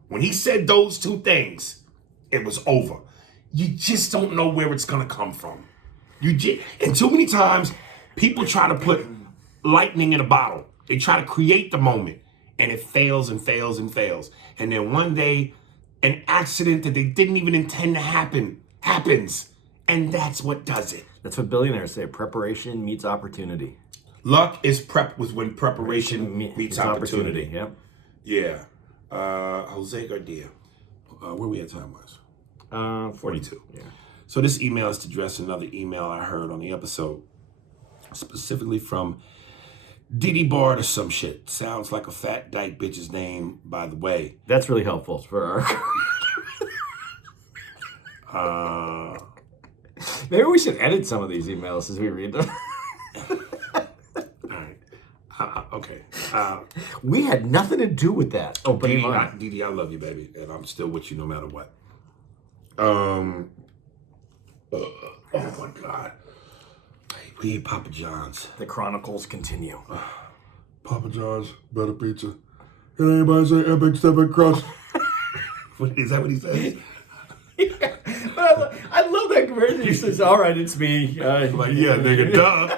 When he said those two things, it was over. You just don't know where it's going to come from. And too many times, people try to put lightning in a bottle. They try to create the moment, and it fails and fails and fails. And then one day, an accident that they didn't even intend to happen happens, and that's what does it. That's what billionaires say. Preparation meets opportunity. Luck is when preparation meets opportunity. Yep. Yeah. Jose Garcia. Where we at time-wise? 42. Yeah. So this email is to address another email I heard on the episode, specifically from Didi Bard or some shit. Sounds like a fat dyke bitch's name, by the way. That's really helpful for our... Maybe we should edit some of these emails as we read them. All right. Okay. We had nothing to do with that. Didi, I love you, baby, and I'm still with you no matter what. Oh my God. We ate Papa John's. The chronicles continue. Papa John's, better pizza. Can anybody say epic stepping crust? Is that what he says? Yeah. I love that conversion. He says, all right, it's me. Like, yeah, nigga, duh.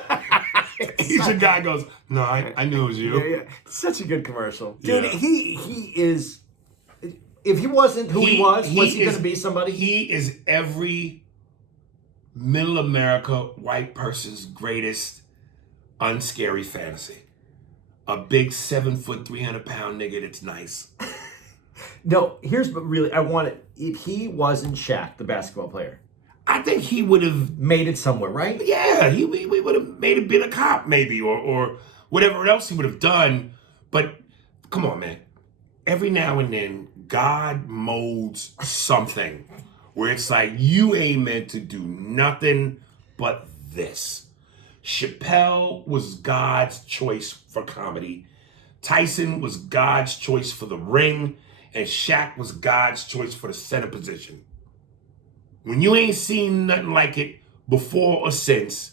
He's a guy goes, no, I knew it was you. Yeah. Such a good commercial. Dude, he is, if he wasn't who he was he going to be somebody? He is every middle America white person's greatest unscary fantasy. A big 7 foot, 300 pound nigga that's nice. No, here's what really I want it. If he wasn't Shaq, the basketball player, I think he would have made it somewhere, right? Yeah, we would have been a cop maybe, or whatever else he would have done. But come on, man. Every now and then, God molds something where it's like you ain't meant to do nothing but this. Chappelle was God's choice for comedy. Tyson was God's choice for the ring. And Shaq was God's choice for the center position. When you ain't seen nothing like it before or since,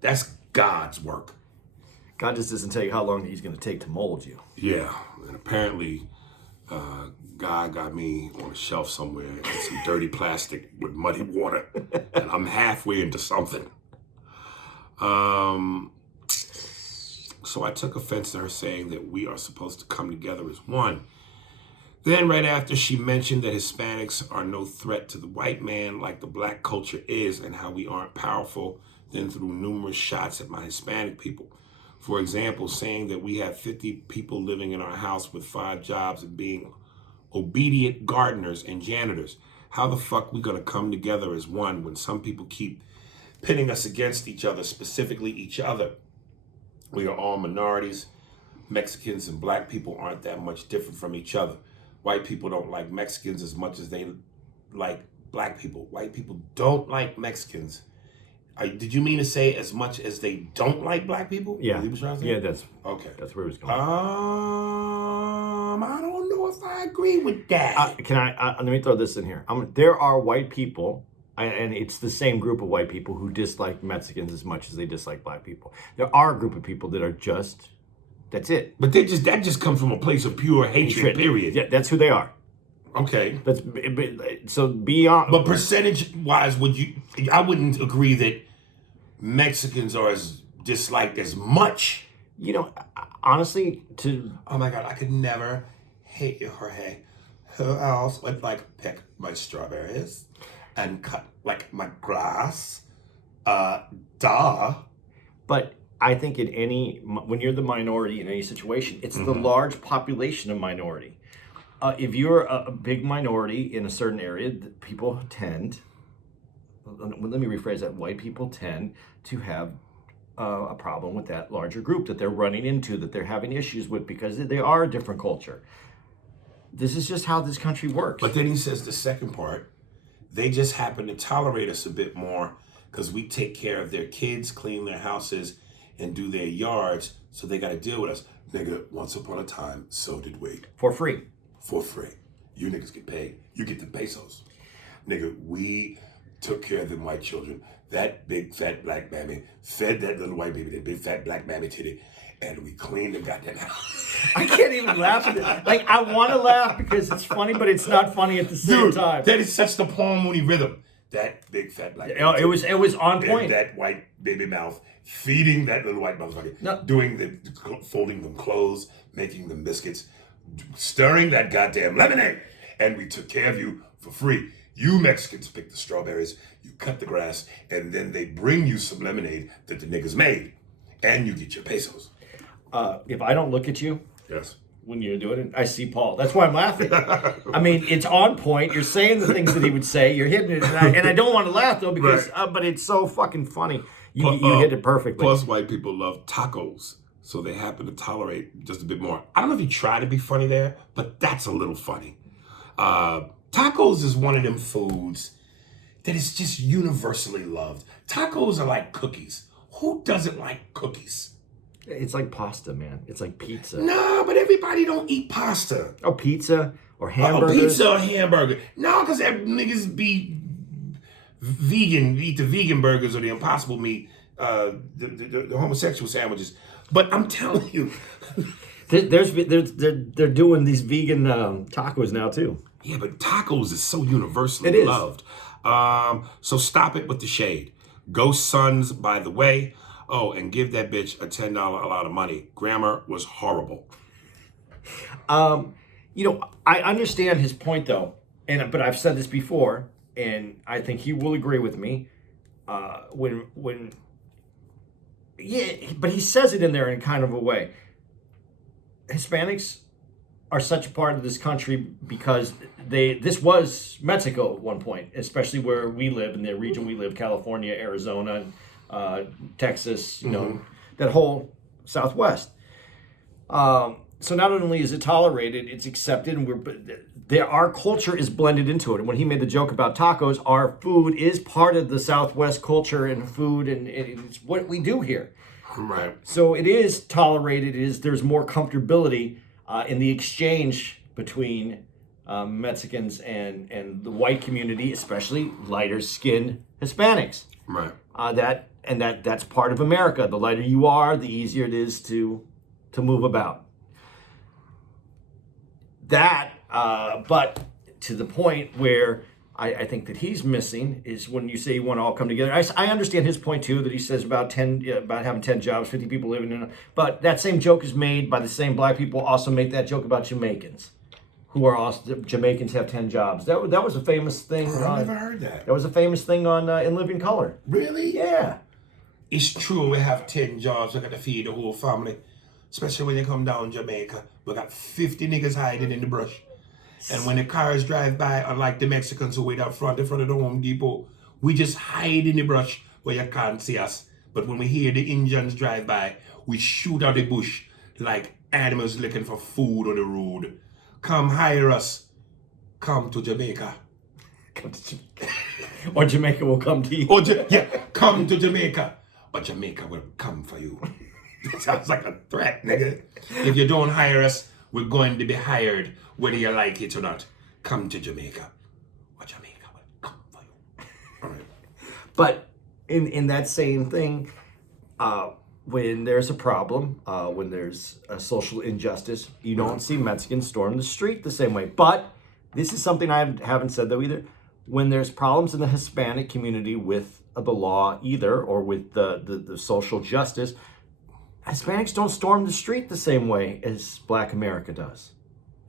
that's God's work. God just doesn't tell you how long he's going to take to mold you. Yeah, and apparently God got me on a shelf somewhere in some dirty plastic with muddy water, and I'm halfway into something. So I took offense to her saying that we are supposed to come together as one. Then right after she mentioned that Hispanics are no threat to the white man like the black culture is, and how we aren't powerful, then threw numerous shots at my Hispanic people. For example, saying that we have 50 people living in our house with 5 jobs and being obedient gardeners and janitors. How the fuck we gonna come together as one when some people keep pitting us against each other, specifically each other? We are all minorities. Mexicans and black people aren't that much different from each other. White people don't like Mexicans as much as they like black people. White people don't like Mexicans. Did you mean to say as much as they don't like black people? Yeah. Yeah, that's okay. That's where he was going. I don't know if I agree with that. Let me throw this in here. There are white people, and it's the same group of white people who dislike Mexicans as much as they dislike black people. There are a group of people that are just, that's it. But that just comes from a place of pure hatred. Period. Yeah, that's who they are. Okay. So beyond. But percentage-wise, I wouldn't agree that Mexicans are as disliked as much. You know, honestly, oh my God, I could never hate you, Jorge. Who else would pick my strawberries and cut my grass? Duh. But I think when you're the minority in any situation, it's the large population of minority if you're a big minority in a certain area, people tend, let me rephrase that, white people tend to have a problem with that larger group that they're running into, that they're having issues with, because they are a different culture. This is just how this country works. But then he says the second part, they just happen to tolerate us a bit more because we take care of their kids, clean their houses, and do their yards, so they got to deal with us. Nigga, once upon a time, so did we. For free. For free. You niggas get paid. You get the pesos. Nigga, we took care of them white children. That big fat black mammy fed that little white baby, that big fat black mammy titty, and we cleaned the goddamn house. I can't even laugh at it. Like, I want to laugh because it's funny, but it's not funny at the same time. That is such the Paul Mooney rhythm. That big fat black baby. It was on point. And that white baby mouth feeding that little white motherfucker. No. Doing folding them clothes, making them biscuits, stirring that goddamn lemonade. And we took care of you for free. You Mexicans pick the strawberries, you cut the grass, and then they bring you some lemonade that the niggas made. And you get your pesos. If I don't look at you, yes, when you do it, I see Paul. That's why I'm laughing. I mean, it's on point. You're saying the things that he would say. You're hitting it, and I don't want to laugh though because, right. But it's so fucking funny. You hit it perfectly. Plus, white people love tacos, so they happen to tolerate just a bit more. I don't know if you try to be funny there, but that's a little funny. Tacos is one of them foods that is just universally loved. Tacos are like cookies. Who doesn't like cookies? It's like pasta, man. It's like pizza. No, but everybody don't eat pasta. Or pizza, or hamburgers. Pizza or hamburger. No, because niggas be vegan, eat the vegan burgers or the impossible meat, the homosexual sandwiches. But I'm telling you. They're doing these vegan tacos now, too. Yeah, but tacos is so universally loved. So stop it with the shade. Go Suns, by the way. Oh, and give that bitch a $10 a lot of money. Grammar was horrible. I understand his point though, but I've said this before, and I think he will agree with me. But he says it in there in kind of a way. Hispanics are such a part of this country because this was Mexico at one point, especially where we live, in the region we live, California, Arizona, Texas, that whole Southwest. So not only is it tolerated, it's accepted, and our culture is blended into it. And when he made the joke about tacos, our food is part of the Southwest culture and food, and it's what we do here. Right. So it is tolerated. There's more comfortability in the exchange between Mexicans and the white community, especially lighter skinned Hispanics. Right. That's part of America. The lighter you are, the easier it is to move about. But to the point where I think that he's missing is when you say you want to all come together. I understand his point too, that he says about having 10 jobs, 50 people living in it. But that same joke is made by the same black people. Also make that joke about Jamaicans, who are also Jamaicans have 10 jobs. That was a famous thing. I've never heard that. That was a famous thing on In Living Color. Really? Yeah. It's true. We have 10 jobs. We got to feed the whole family. Especially when you come down Jamaica. We got 50 niggas hiding in the brush. And when the cars drive by, unlike the Mexicans who wait out front, in front of the Home Depot, we just hide in the brush where you can't see us. But when we hear the Indians drive by, we shoot out the bush like animals looking for food on the road. Come hire us. Come to Jamaica. Come to Jamaica. Or Jamaica will come to you. Come to Jamaica. Or Jamaica will come for you. That sounds like a threat, nigga. If you don't hire us, we're going to be hired, whether you like it or not. Come to Jamaica. Or Jamaica will come for you. All right. But in that same thing, when there's a problem, when there's a social injustice, you don't see Mexicans storm the street the same way. But this is something I haven't said though either. When there's problems in the Hispanic community with the law either, or with the social justice, Hispanics don't storm the street the same way as Black America does.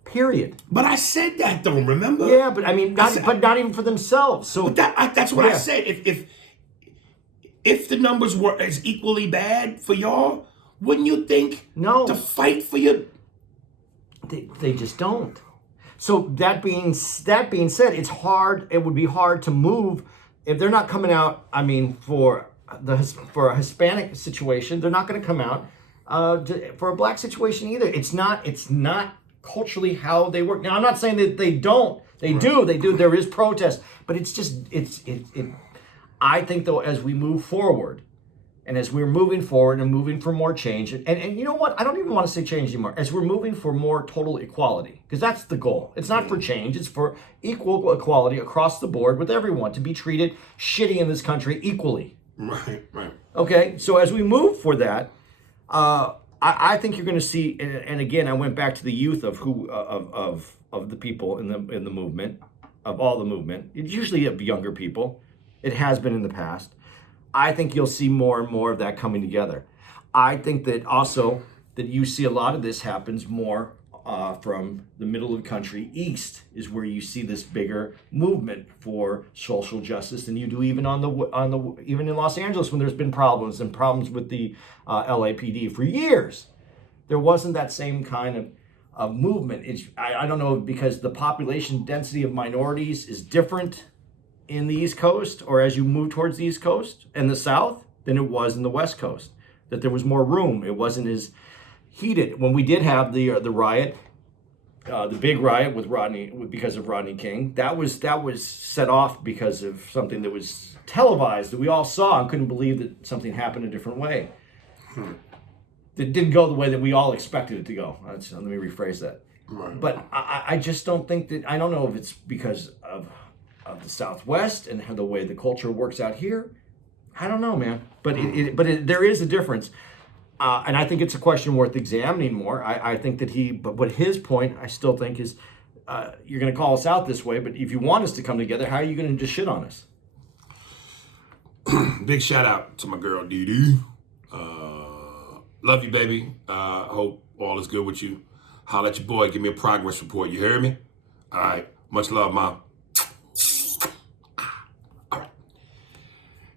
Period. But I said that though, remember? Yeah, but I mean, not even for themselves. So that's what I said. If the numbers were as equally bad for y'all, wouldn't you think to fight for your... They just don't. So that being said, it's hard. It would be hard to move if they're not coming out. I mean, for a Hispanic situation, they're not going to come out for a black situation either. It's not culturally how they work. Now, I'm not saying that they don't. They do. They do. There is protest, but it's just I think though, as we move forward, and as we're moving forward and moving for more change, and you know what? I don't even want to say change anymore. As we're moving for more total equality, because that's the goal. It's not for change. It's for equal equality across the board with everyone, to be treated shitty in this country equally. Right. Okay, so as we move for that, I think you're going to see. And again, I went back to the youth of the people in the movement, of all the movement. It's usually of younger people. It has been in the past. I think you'll see more and more of that coming together. I think that also that you see a lot of this happens more from the middle of the country east is where you see this bigger movement for social justice than you do even even in Los Angeles, when there's been problems with the LAPD for years. There wasn't that same kind of movement. I don't know, because the population density of minorities is different in the East Coast, or as you move towards the East Coast and the South, than it was in the West Coast. That there was more room. It wasn't as heated. When we did have the riot, the big riot because of Rodney King, that was set off because of something that was televised that we all saw and couldn't believe that something happened a different way. It didn't go the way that we all expected it to go. Let me rephrase that. Right. But I just don't think that. I don't know if it's because of the Southwest and how the way the culture works out here. I don't know, man. But there is a difference. And I think it's a question worth examining more. I think that but his point, I still think, is you're going to call us out this way, but if you want us to come together, how are you going to just shit on us? Big shout out to my girl, Dee Dee. Love you, baby. Hope all is good with you. Holla at your boy. Give me a progress report. You hear me? All right. Much love, Mom.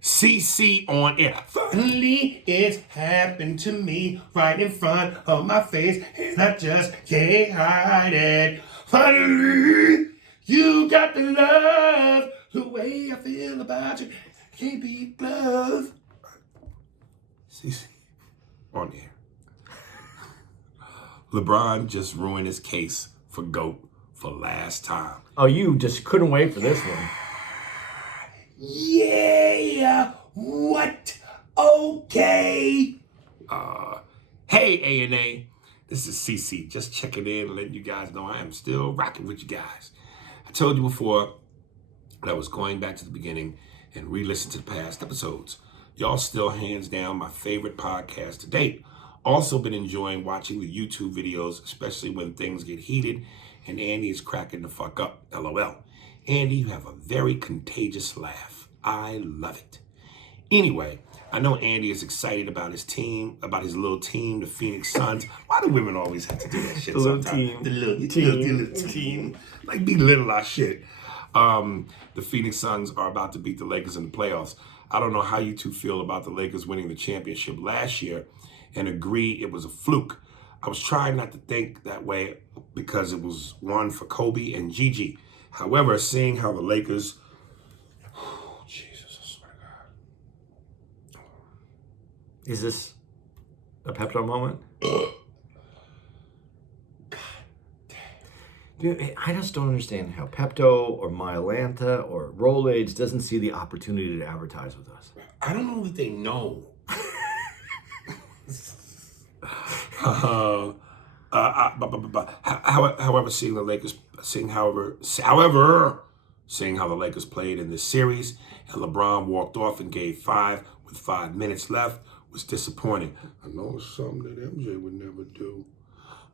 CC on air. Finally, it's happened to me right in front of my face, and I just can't hide it. Finally, you got the love, the way I feel about you can't be love. CC on air. LeBron just ruined his case for GOAT for last time. Oh, you just couldn't wait for this one. Yeah, what? Okay. Hey, A&A. This is CC, just checking in and letting you guys know I am still rocking with you guys. I told you before that I was going back to the beginning and re-listen to the past episodes. Y'all still hands down my favorite podcast to date. Also been enjoying watching the YouTube videos, especially when things get heated and Andy is cracking the fuck up, LOL. Andy, you have a very contagious laugh. I love it. Anyway, I know Andy is excited about his team, about his little team, the Phoenix Suns. Why do women always have to do that shit sometimes? The little team. Like, belittle our shit. The Phoenix Suns are about to beat the Lakers in the playoffs. I don't know how you two feel about the Lakers winning the championship last year and agree it was a fluke. I was trying not to think that way because it was one for Kobe and Gigi. However, seeing how the Lakers... Oh, Jesus, I swear to God. Is this a Pepto moment? God damn. Dude, I just don't understand how Pepto or Myelantha or Rolaids doesn't see the opportunity to advertise with us. I don't know that they know. However, seeing how the Lakers played in this series and LeBron walked off and gave 5 with 5 minutes left was disappointing. I know it's something that MJ would never do.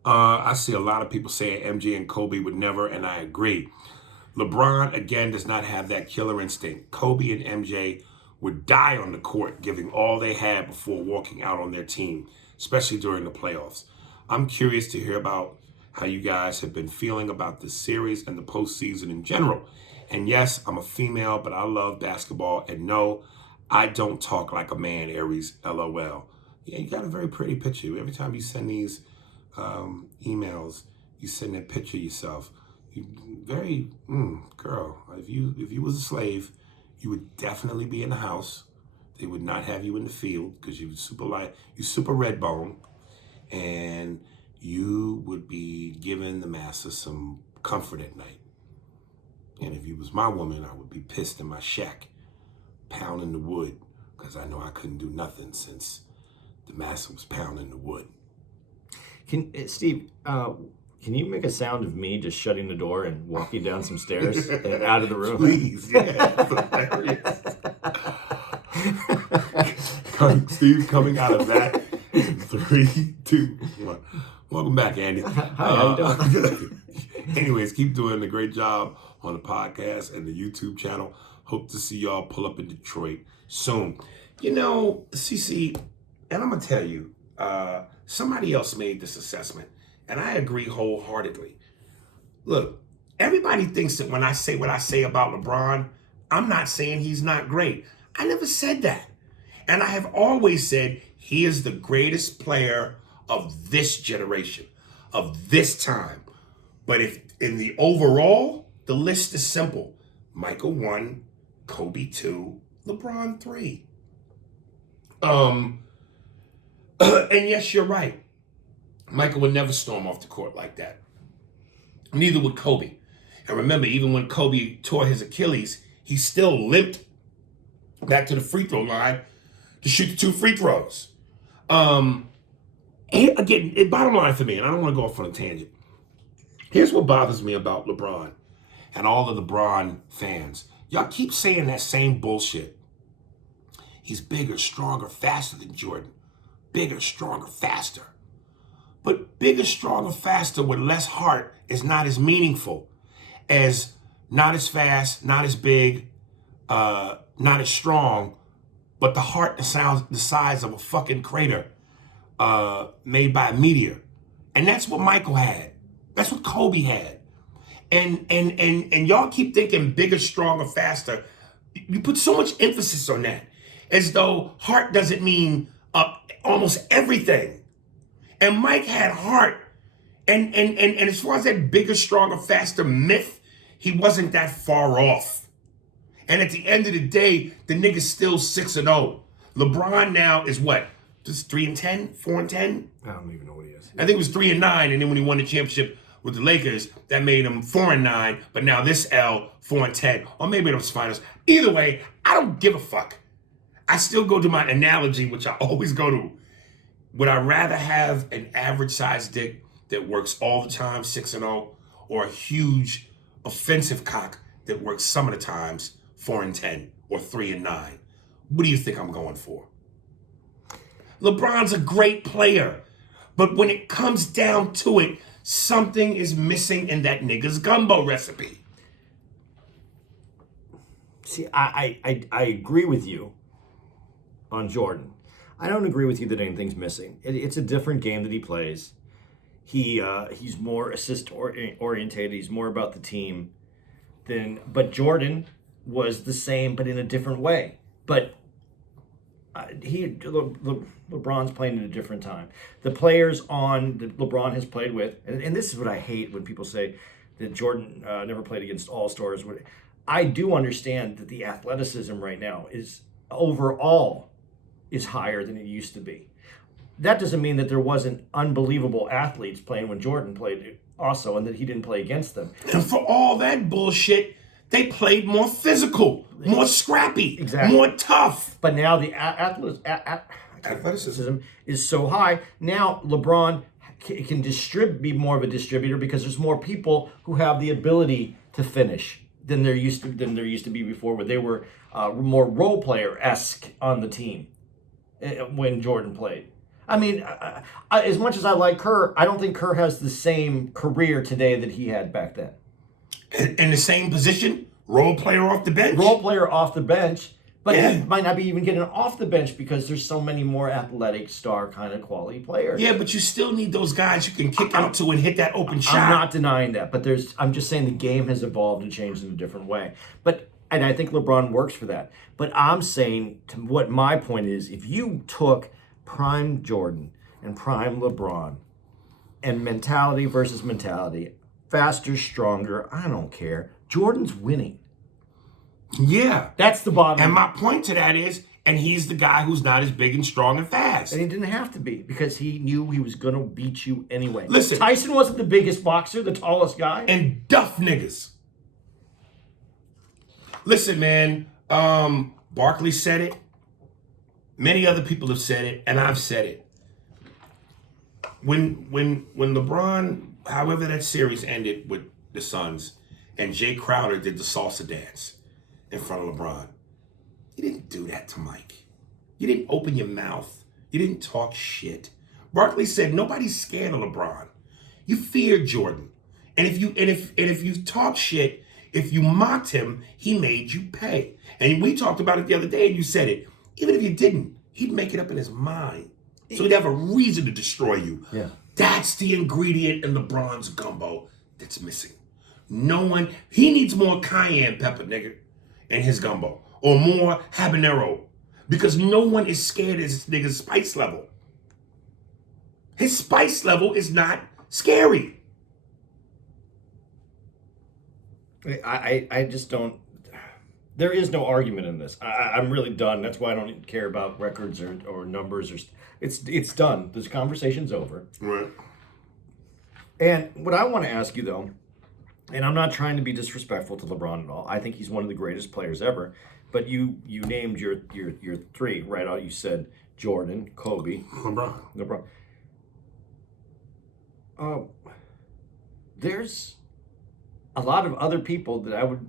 I see a lot of people saying MJ and Kobe would never, and I agree. LeBron, again, does not have that killer instinct. Kobe and MJ would die on the court, giving all they had before walking out on their team, especially during the playoffs. I'm curious to hear about how you guys have been feeling about this series and the postseason in general. And yes, I'm a female, but I love basketball. And no, I don't talk like a man, Aries, LOL. Yeah, you got a very pretty picture. Every time you send these emails, you send that picture of yourself. Girl. If you was a slave, you would definitely be in the house. They would not have you in the field because you super red bone, and you would be giving the master some comfort at night. And if you was my woman, I would be pissed in my shack, pounding the wood, because I know I couldn't do nothing since the master was pounding the wood. Steve, can you make a sound of me just shutting the door and walking down some stairs and out of the room? Please, yeah, that's hilarious. Steve coming out of that in 3, 2, 1. Welcome back, Andy. Hi, how you doing? Anyways, keep doing a great job on the podcast and the YouTube channel. Hope to see y'all pull up in Detroit soon. You know, CC, and I'm going to tell you, somebody else made this assessment, and I agree wholeheartedly. Look, everybody thinks that when I say what I say about LeBron, I'm not saying he's not great. I never said that. And I have always said he is the greatest player of this generation, of this time. But if in the overall, the list is simple. Michael 1, Kobe 2, LeBron 3. And yes, you're right. Michael would never storm off the court like that. Neither would Kobe. And remember, even when Kobe tore his Achilles, he still limped back to the free throw line to shoot the 2 free throws. And again, bottom line for me, and I don't want to go off on a tangent. Here's what bothers me about LeBron and all the LeBron fans. Y'all keep saying that same bullshit. He's bigger, stronger, faster than Jordan. Bigger, stronger, faster. But bigger, stronger, faster with less heart is not as meaningful as not as fast, not as big, not as strong, but the heart the size of a fucking crater made by a meteor. And that's what Michael had. That's what Kobe had. And y'all keep thinking bigger, stronger, faster. You put so much emphasis on that, as though heart doesn't mean almost everything. And Mike had heart. And as far as that bigger, stronger, faster myth, he wasn't that far off. And at the end of the day, the nigga's still 6-0. LeBron now is what? Just 3-10, 4-10? I don't even know what he is. I think it was 3-9, and then when he won the championship with the Lakers, that made him 4-9. But now this L, 4-10, or maybe it was finals. Either way, I don't give a fuck. I still go to my analogy, which I always go to. Would I rather have an average sized dick that works all the time, 6-0, or a huge offensive cock that works some of the times, 4-10 or 3-9? What do you think I'm going for? LeBron's a great player, but when it comes down to it, something is missing in that nigga's gumbo recipe. See, I agree with you on Jordan. I don't agree with you that anything's missing. It's a different game that he plays. He's more assist orientated. He's more about the team but Jordan was the same, but in a different way. But LeBron's playing at a different time. The players that LeBron has played with, and this is what I hate when people say that Jordan never played against all-stars. I do understand that the athleticism right now is overall is higher than it used to be. That doesn't mean that there wasn't unbelievable athletes playing when Jordan played also, and that he didn't play against them. And for all that bullshit, they played more physical, more scrappy, exactly, more tough. But now the athleticism is so high. Now LeBron can be more of a distributor because there's more people who have the ability to finish than there used to be before, where they were more role player-esque on the team when Jordan played. I mean, as much as I like Kerr, I don't think Kerr has the same career today that he had back then. In the same position, role player off the bench? Role player off the bench, but he might not be even getting off the bench because there's so many more athletic star kind of quality players. Yeah, but you still need those guys you can kick out to and hit that open shot. I'm not denying that, but I'm just saying the game has evolved and changed in a different way. And I think LeBron works for that. But I'm saying, what my point is, if you took prime Jordan and prime LeBron and mentality versus mentality, faster, stronger. I don't care. Jordan's winning. Yeah. That's the bottom. And my point to that is, and he's the guy who's not as big and strong and fast. And he didn't have to be because he knew he was going to beat you anyway. Listen. Tyson wasn't the biggest boxer, the tallest guy. And duff niggas. Listen, man. Barkley said it. Many other people have said it, and I've said it. When LeBron, however that series ended with the Suns, and Jay Crowder did the salsa dance in front of LeBron, you didn't do that to Mike. You didn't open your mouth. You didn't talk shit. Barkley said nobody's scared of LeBron. You feared Jordan, and if you talk shit, if you mocked him, he made you pay. And we talked about it the other day, and you said it. Even if you didn't, he'd make it up in his mind. So he'd have a reason to destroy you. Yeah. That's the ingredient in LeBron's gumbo that's missing. He needs more cayenne pepper, nigga, in his gumbo. Or more habanero. Because no one is scared of this nigga's spice level. His spice level is not scary. I just don't. There is no argument in this. I'm really done. That's why I don't care about records or numbers. It's done. This conversation's over. Right. And what I want to ask you, though, and I'm not trying to be disrespectful to LeBron at all. I think he's one of the greatest players ever. But you named your three right out. You said Jordan, Kobe, LeBron. There's a lot of other people that I would.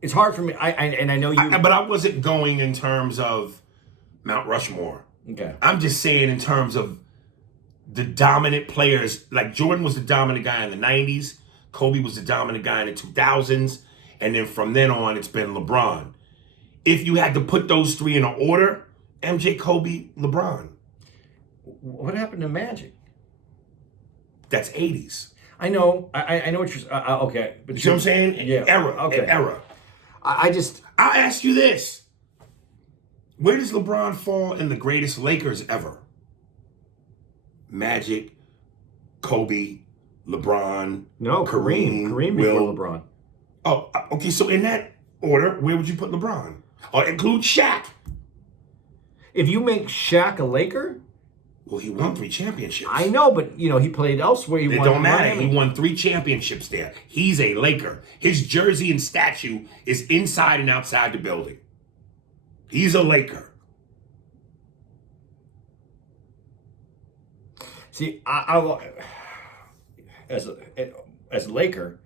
It's hard for me. I know you. But I wasn't going in terms of Mount Rushmore. Okay. I'm just saying in terms of the dominant players. Like Jordan was the dominant guy in the 90s. Kobe was the dominant guy in the 2000s. And then from then on, it's been LeBron. If you had to put those three in an order, MJ, Kobe, LeBron. What happened to Magic? That's 80s. I know. I know what you're. Okay. But You see what I'm saying? Yeah. Era. Okay. Era. I just. I'll ask you this. Where does LeBron fall in the greatest Lakers ever? Magic, Kobe, LeBron, No, Kareem Will. before LeBron. Oh, okay. So in that order, where would you put LeBron? Or include Shaq? If you make Shaq a Laker, Well, he won 3 championships. I know, but he played elsewhere. It won don't in matter. Miami. He won 3 championships there. He's a Laker. His jersey and statue is inside and outside the building. He's a Laker. See, I as a Laker,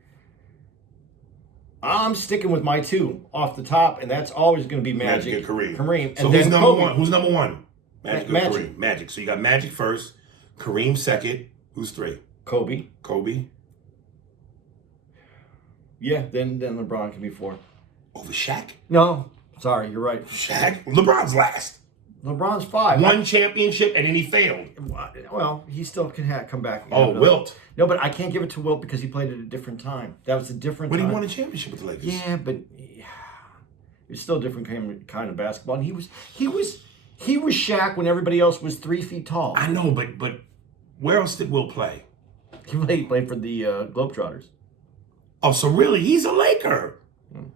I'm sticking with my two off the top, and that's always going to be Magic and Kareem. Kareem, So and who's then number Kobe. one? Who's number one? Magic or Magic. Kareem? Magic. So you got Magic first, Kareem second. Who's 3? Kobe. Kobe. Yeah, then LeBron can be 4. Over Shaq? No, sorry, you're right. Shaq? LeBron's last. LeBron's 5. 1 championship and then he failed. Well, he still can come back. and Oh, have another. Wilt. No, but I can't give it to Wilt because he played at a different time. That was a different But time. he won a championship with the Lakers. Yeah, but it's still a different kind of basketball. And he was Shaq when everybody else was 3 feet tall. I know, but where else did Wilt play? He played for the Globetrotters. Oh, so really, he's a Laker.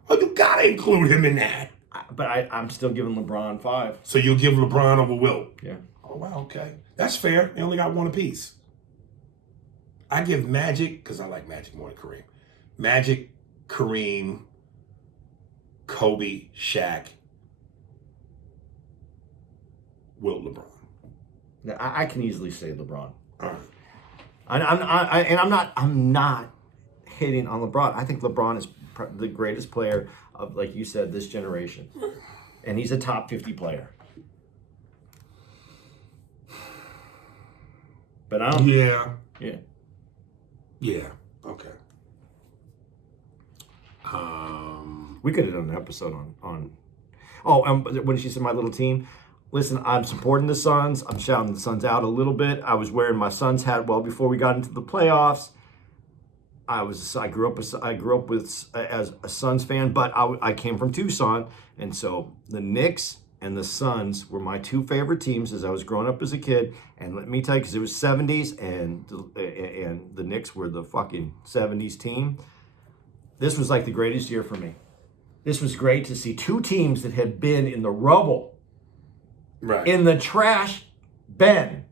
Oh, you gotta include him in that. But I'm still giving LeBron 5. So you'll give LeBron over Wilt? Yeah. Oh, wow, okay. That's fair. They only got 1 apiece. I give Magic, because I like Magic more than Kareem. Magic, Kareem, Kobe, Shaq, Wilt, LeBron. Now, I can easily say LeBron. All right. I'm not hitting on LeBron. I think LeBron is the greatest player of, like you said, this generation, and he's a top 50 player. But I don't. Yeah. Yeah. Yeah. Okay. We could have done an episode on. Oh, when she said my little team. Listen, I'm supporting the Suns. I'm shouting the Suns out a little bit. I was wearing my Suns hat well before we got into the playoffs. I grew up as a Suns fan, but I came from Tucson, and so the Knicks and the Suns were my two favorite teams as I was growing up as a kid. And let me tell you, because it was 70s and the Knicks were the fucking 70s team, this was like the greatest year for me. This was great to see two teams that had been in the rubble, Right. in the trash bin,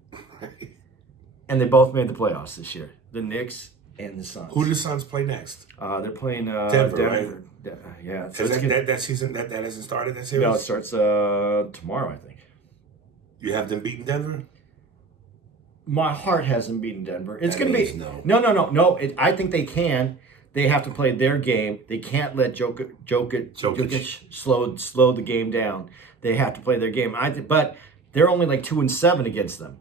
and they both made the playoffs this year. The Knicks and the Suns. Who do the Suns play next? They're playing Denver, right? Yeah. So that season that hasn't started, that series? No, it starts tomorrow, I think. You have them beating Denver? My heart hasn't beaten Denver. It's That going to be means no. I think they can. They have to play their game. They can't let Jokic slow the game down. They have to play their game. But they're only like 2-7 against them.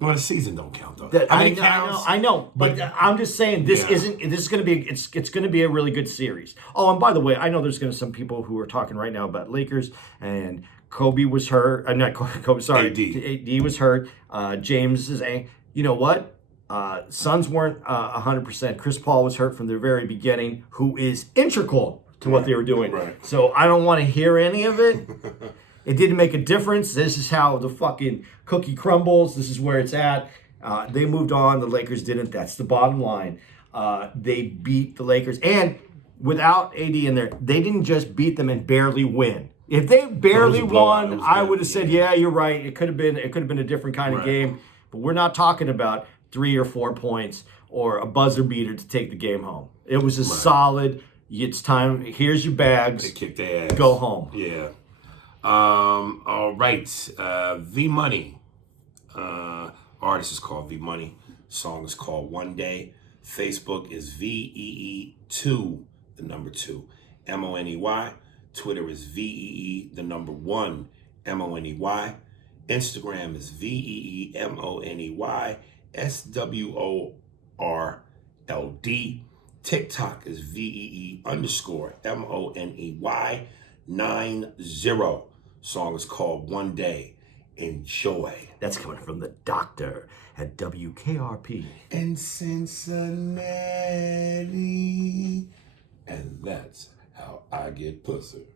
Well, the season don't count though. I know, but I'm just saying this isn't. This is going to be. It's going to be a really good series. Oh, and by the way, I know there's going to be some people who are talking right now about Lakers and Kobe was hurt. Not Kobe. Sorry, AD was hurt. James is. You know what? Suns weren't 100%. Chris Paul was hurt from the very beginning, who is integral to what they were doing. Right. So I don't want to hear any of it. It didn't make a difference. This is how the fucking cookie crumbles. This is where it's at. They moved on. The Lakers didn't. That's the bottom line. They beat the Lakers. And without AD in there, they didn't just beat them and barely win. If they barely won, I would have said, yeah, you're right. It could have been a different kind of game. But we're not talking about 3 or 4 points or a buzzer beater to take the game home. It was a solid, it's time, here's your bags. They kicked their ass. Go home. Yeah. All right. V Money. Artist is called V Money. Song is called One Day. Facebook is VEE2, the number 2, MONEY. Twitter is VEE, the number 1, MONEY. Instagram is VEEMONEY SWORLD. TikTok is VEE_MONEY 90. Song is called One Day. Enjoy. That's coming from the doctor at WKRP. In Cincinnati. And that's how I get pussy.